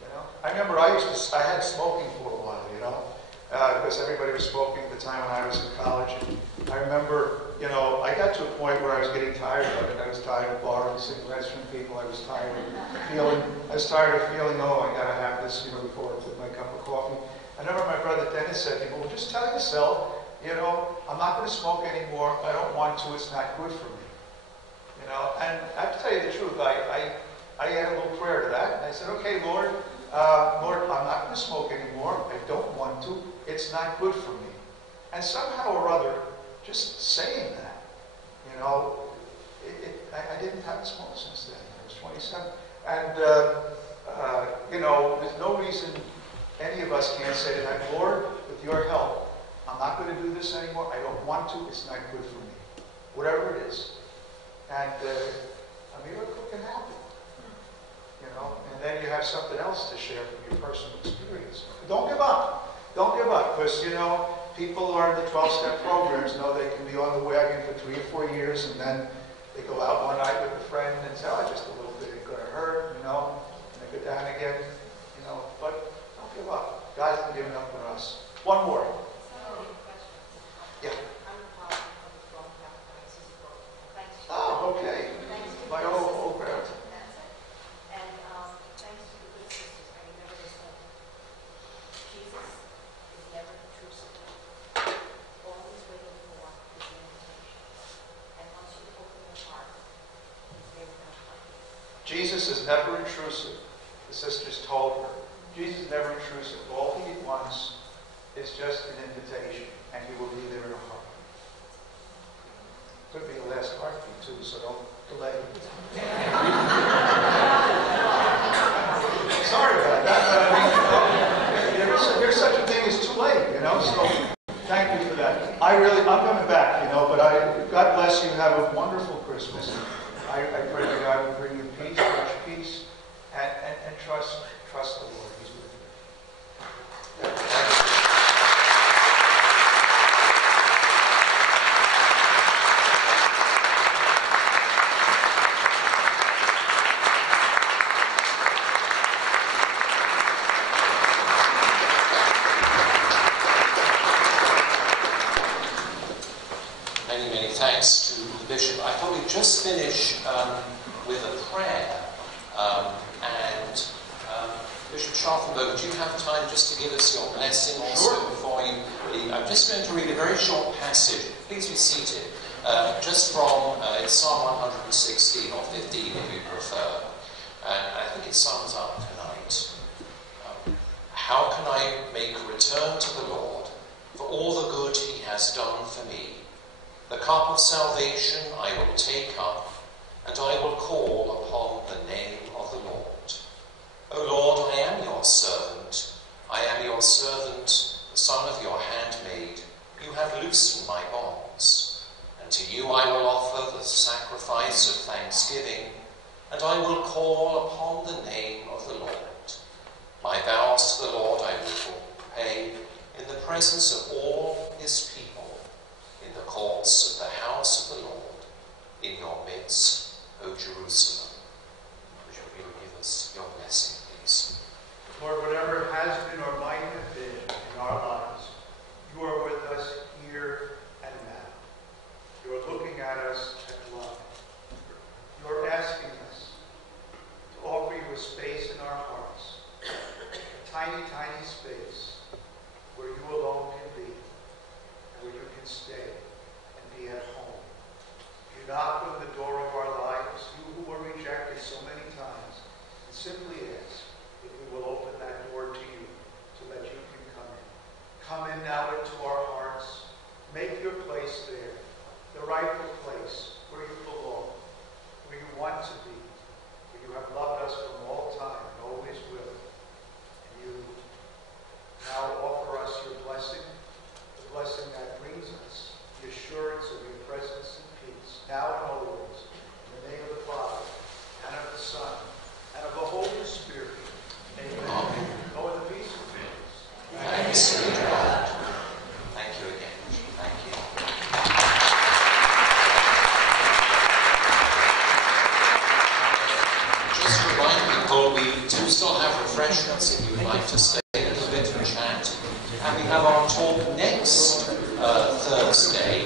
You know, I remember I had smoking for a while, you know, because everybody was smoking at the time when I was in college. And I remember, you know, I got to a point where I was getting tired of it. I was tired of borrowing cigarettes from people. I was tired of feeling, oh, I got to have this, you know, before I put my cup of coffee. I remember my brother Dennis said to me, well, just tell yourself, you know, I'm not going to smoke anymore. I don't want to. It's not good for me. You know, and I have to tell you the truth. I added a little prayer to that, and I said, okay, Lord, I'm not going to smoke anymore. I don't want to. It's not good for me. And somehow or other, just saying that, you know, I didn't have to smoke since then. I was 27. And, you know, there's no reason any of us can't say tonight, Lord, with your help, I'm not going to do this anymore. I don't want to. It's not good for me. Whatever it is. And a miracle can happen. You know, and then you have something else to share from your personal experience. Don't give up. Don't give up, because, you know, people who are in the 12-step programs know they can be on the wagon for 3 or 4 years, and then they go out one night with a friend and say, oh, just a little bit, it's going to hurt, you know, and they go down again, you know, but don't give up. God hasn't given up on us. One more. Yeah. Oh, okay. My old crowd. Jesus is never intrusive, the sisters told her. Jesus is never intrusive. All He wants is just an invitation, and He will be there in a heartbeat. Could be the last heartbeat, too, so don't delay. Sorry about have a wonderful Christmas. I pray that God will bring you peace, much peace, and trust the Lord. He's with you. Many thanks to the Bishop. I thought we'd just finish with a prayer. Bishop Scharfenberger, do you have time just to give us your blessing also before you leave? I'm just going to read a very short passage. Please be seated. Just from it's Psalm 116 or 15 if you prefer. And I think it sums up tonight. How can I make return to the Lord for all the good he has done for me? The cup of salvation I will take up, and I will call upon the name of the Lord. O Lord, I am your servant. I am your servant, the son of your handmaid. You have loosened my bonds. And to you I will offer the sacrifice of thanksgiving, and I will call upon the name of the Lord. My vows to the Lord I will pay in the presence of all his people, in the courts of the house of the Lord, in your midst, O Jerusalem. Would you give us your blessing, please? Lord, whatever has been or might have been in our lives, you are with us here and now. You are looking at us and love. You are asking us to offer you a space in our hearts, a tiny, tiny space where you alone can be, and where you can stay and be at home. You knock on the door of our lives, you who were rejected so many times, and simply ask if we will open that door to you so that you can come in. Come in now into our hearts. Make your place there, the rightful place where you belong, where you want to be, where you have loved us from all time and always will. And you now offer us your blessing, the blessing that brings us the assurance of your presence and peace, now and always, in the name of the Father, and of the Son, and of the Holy Spirit. Amen. Amen. Go in the peace of Jesus. Thanks be to God. Thank you again. Thank you. Just to remind people, we do still have refreshments if you would like to stay a little bit and chat. And we have our talk next Thursday,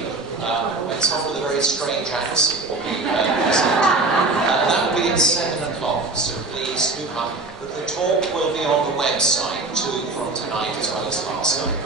when someone with a very strange accent will be present. That will be at 7 o'clock, so please do come. But the talk will be on the website too from tonight as well as last night.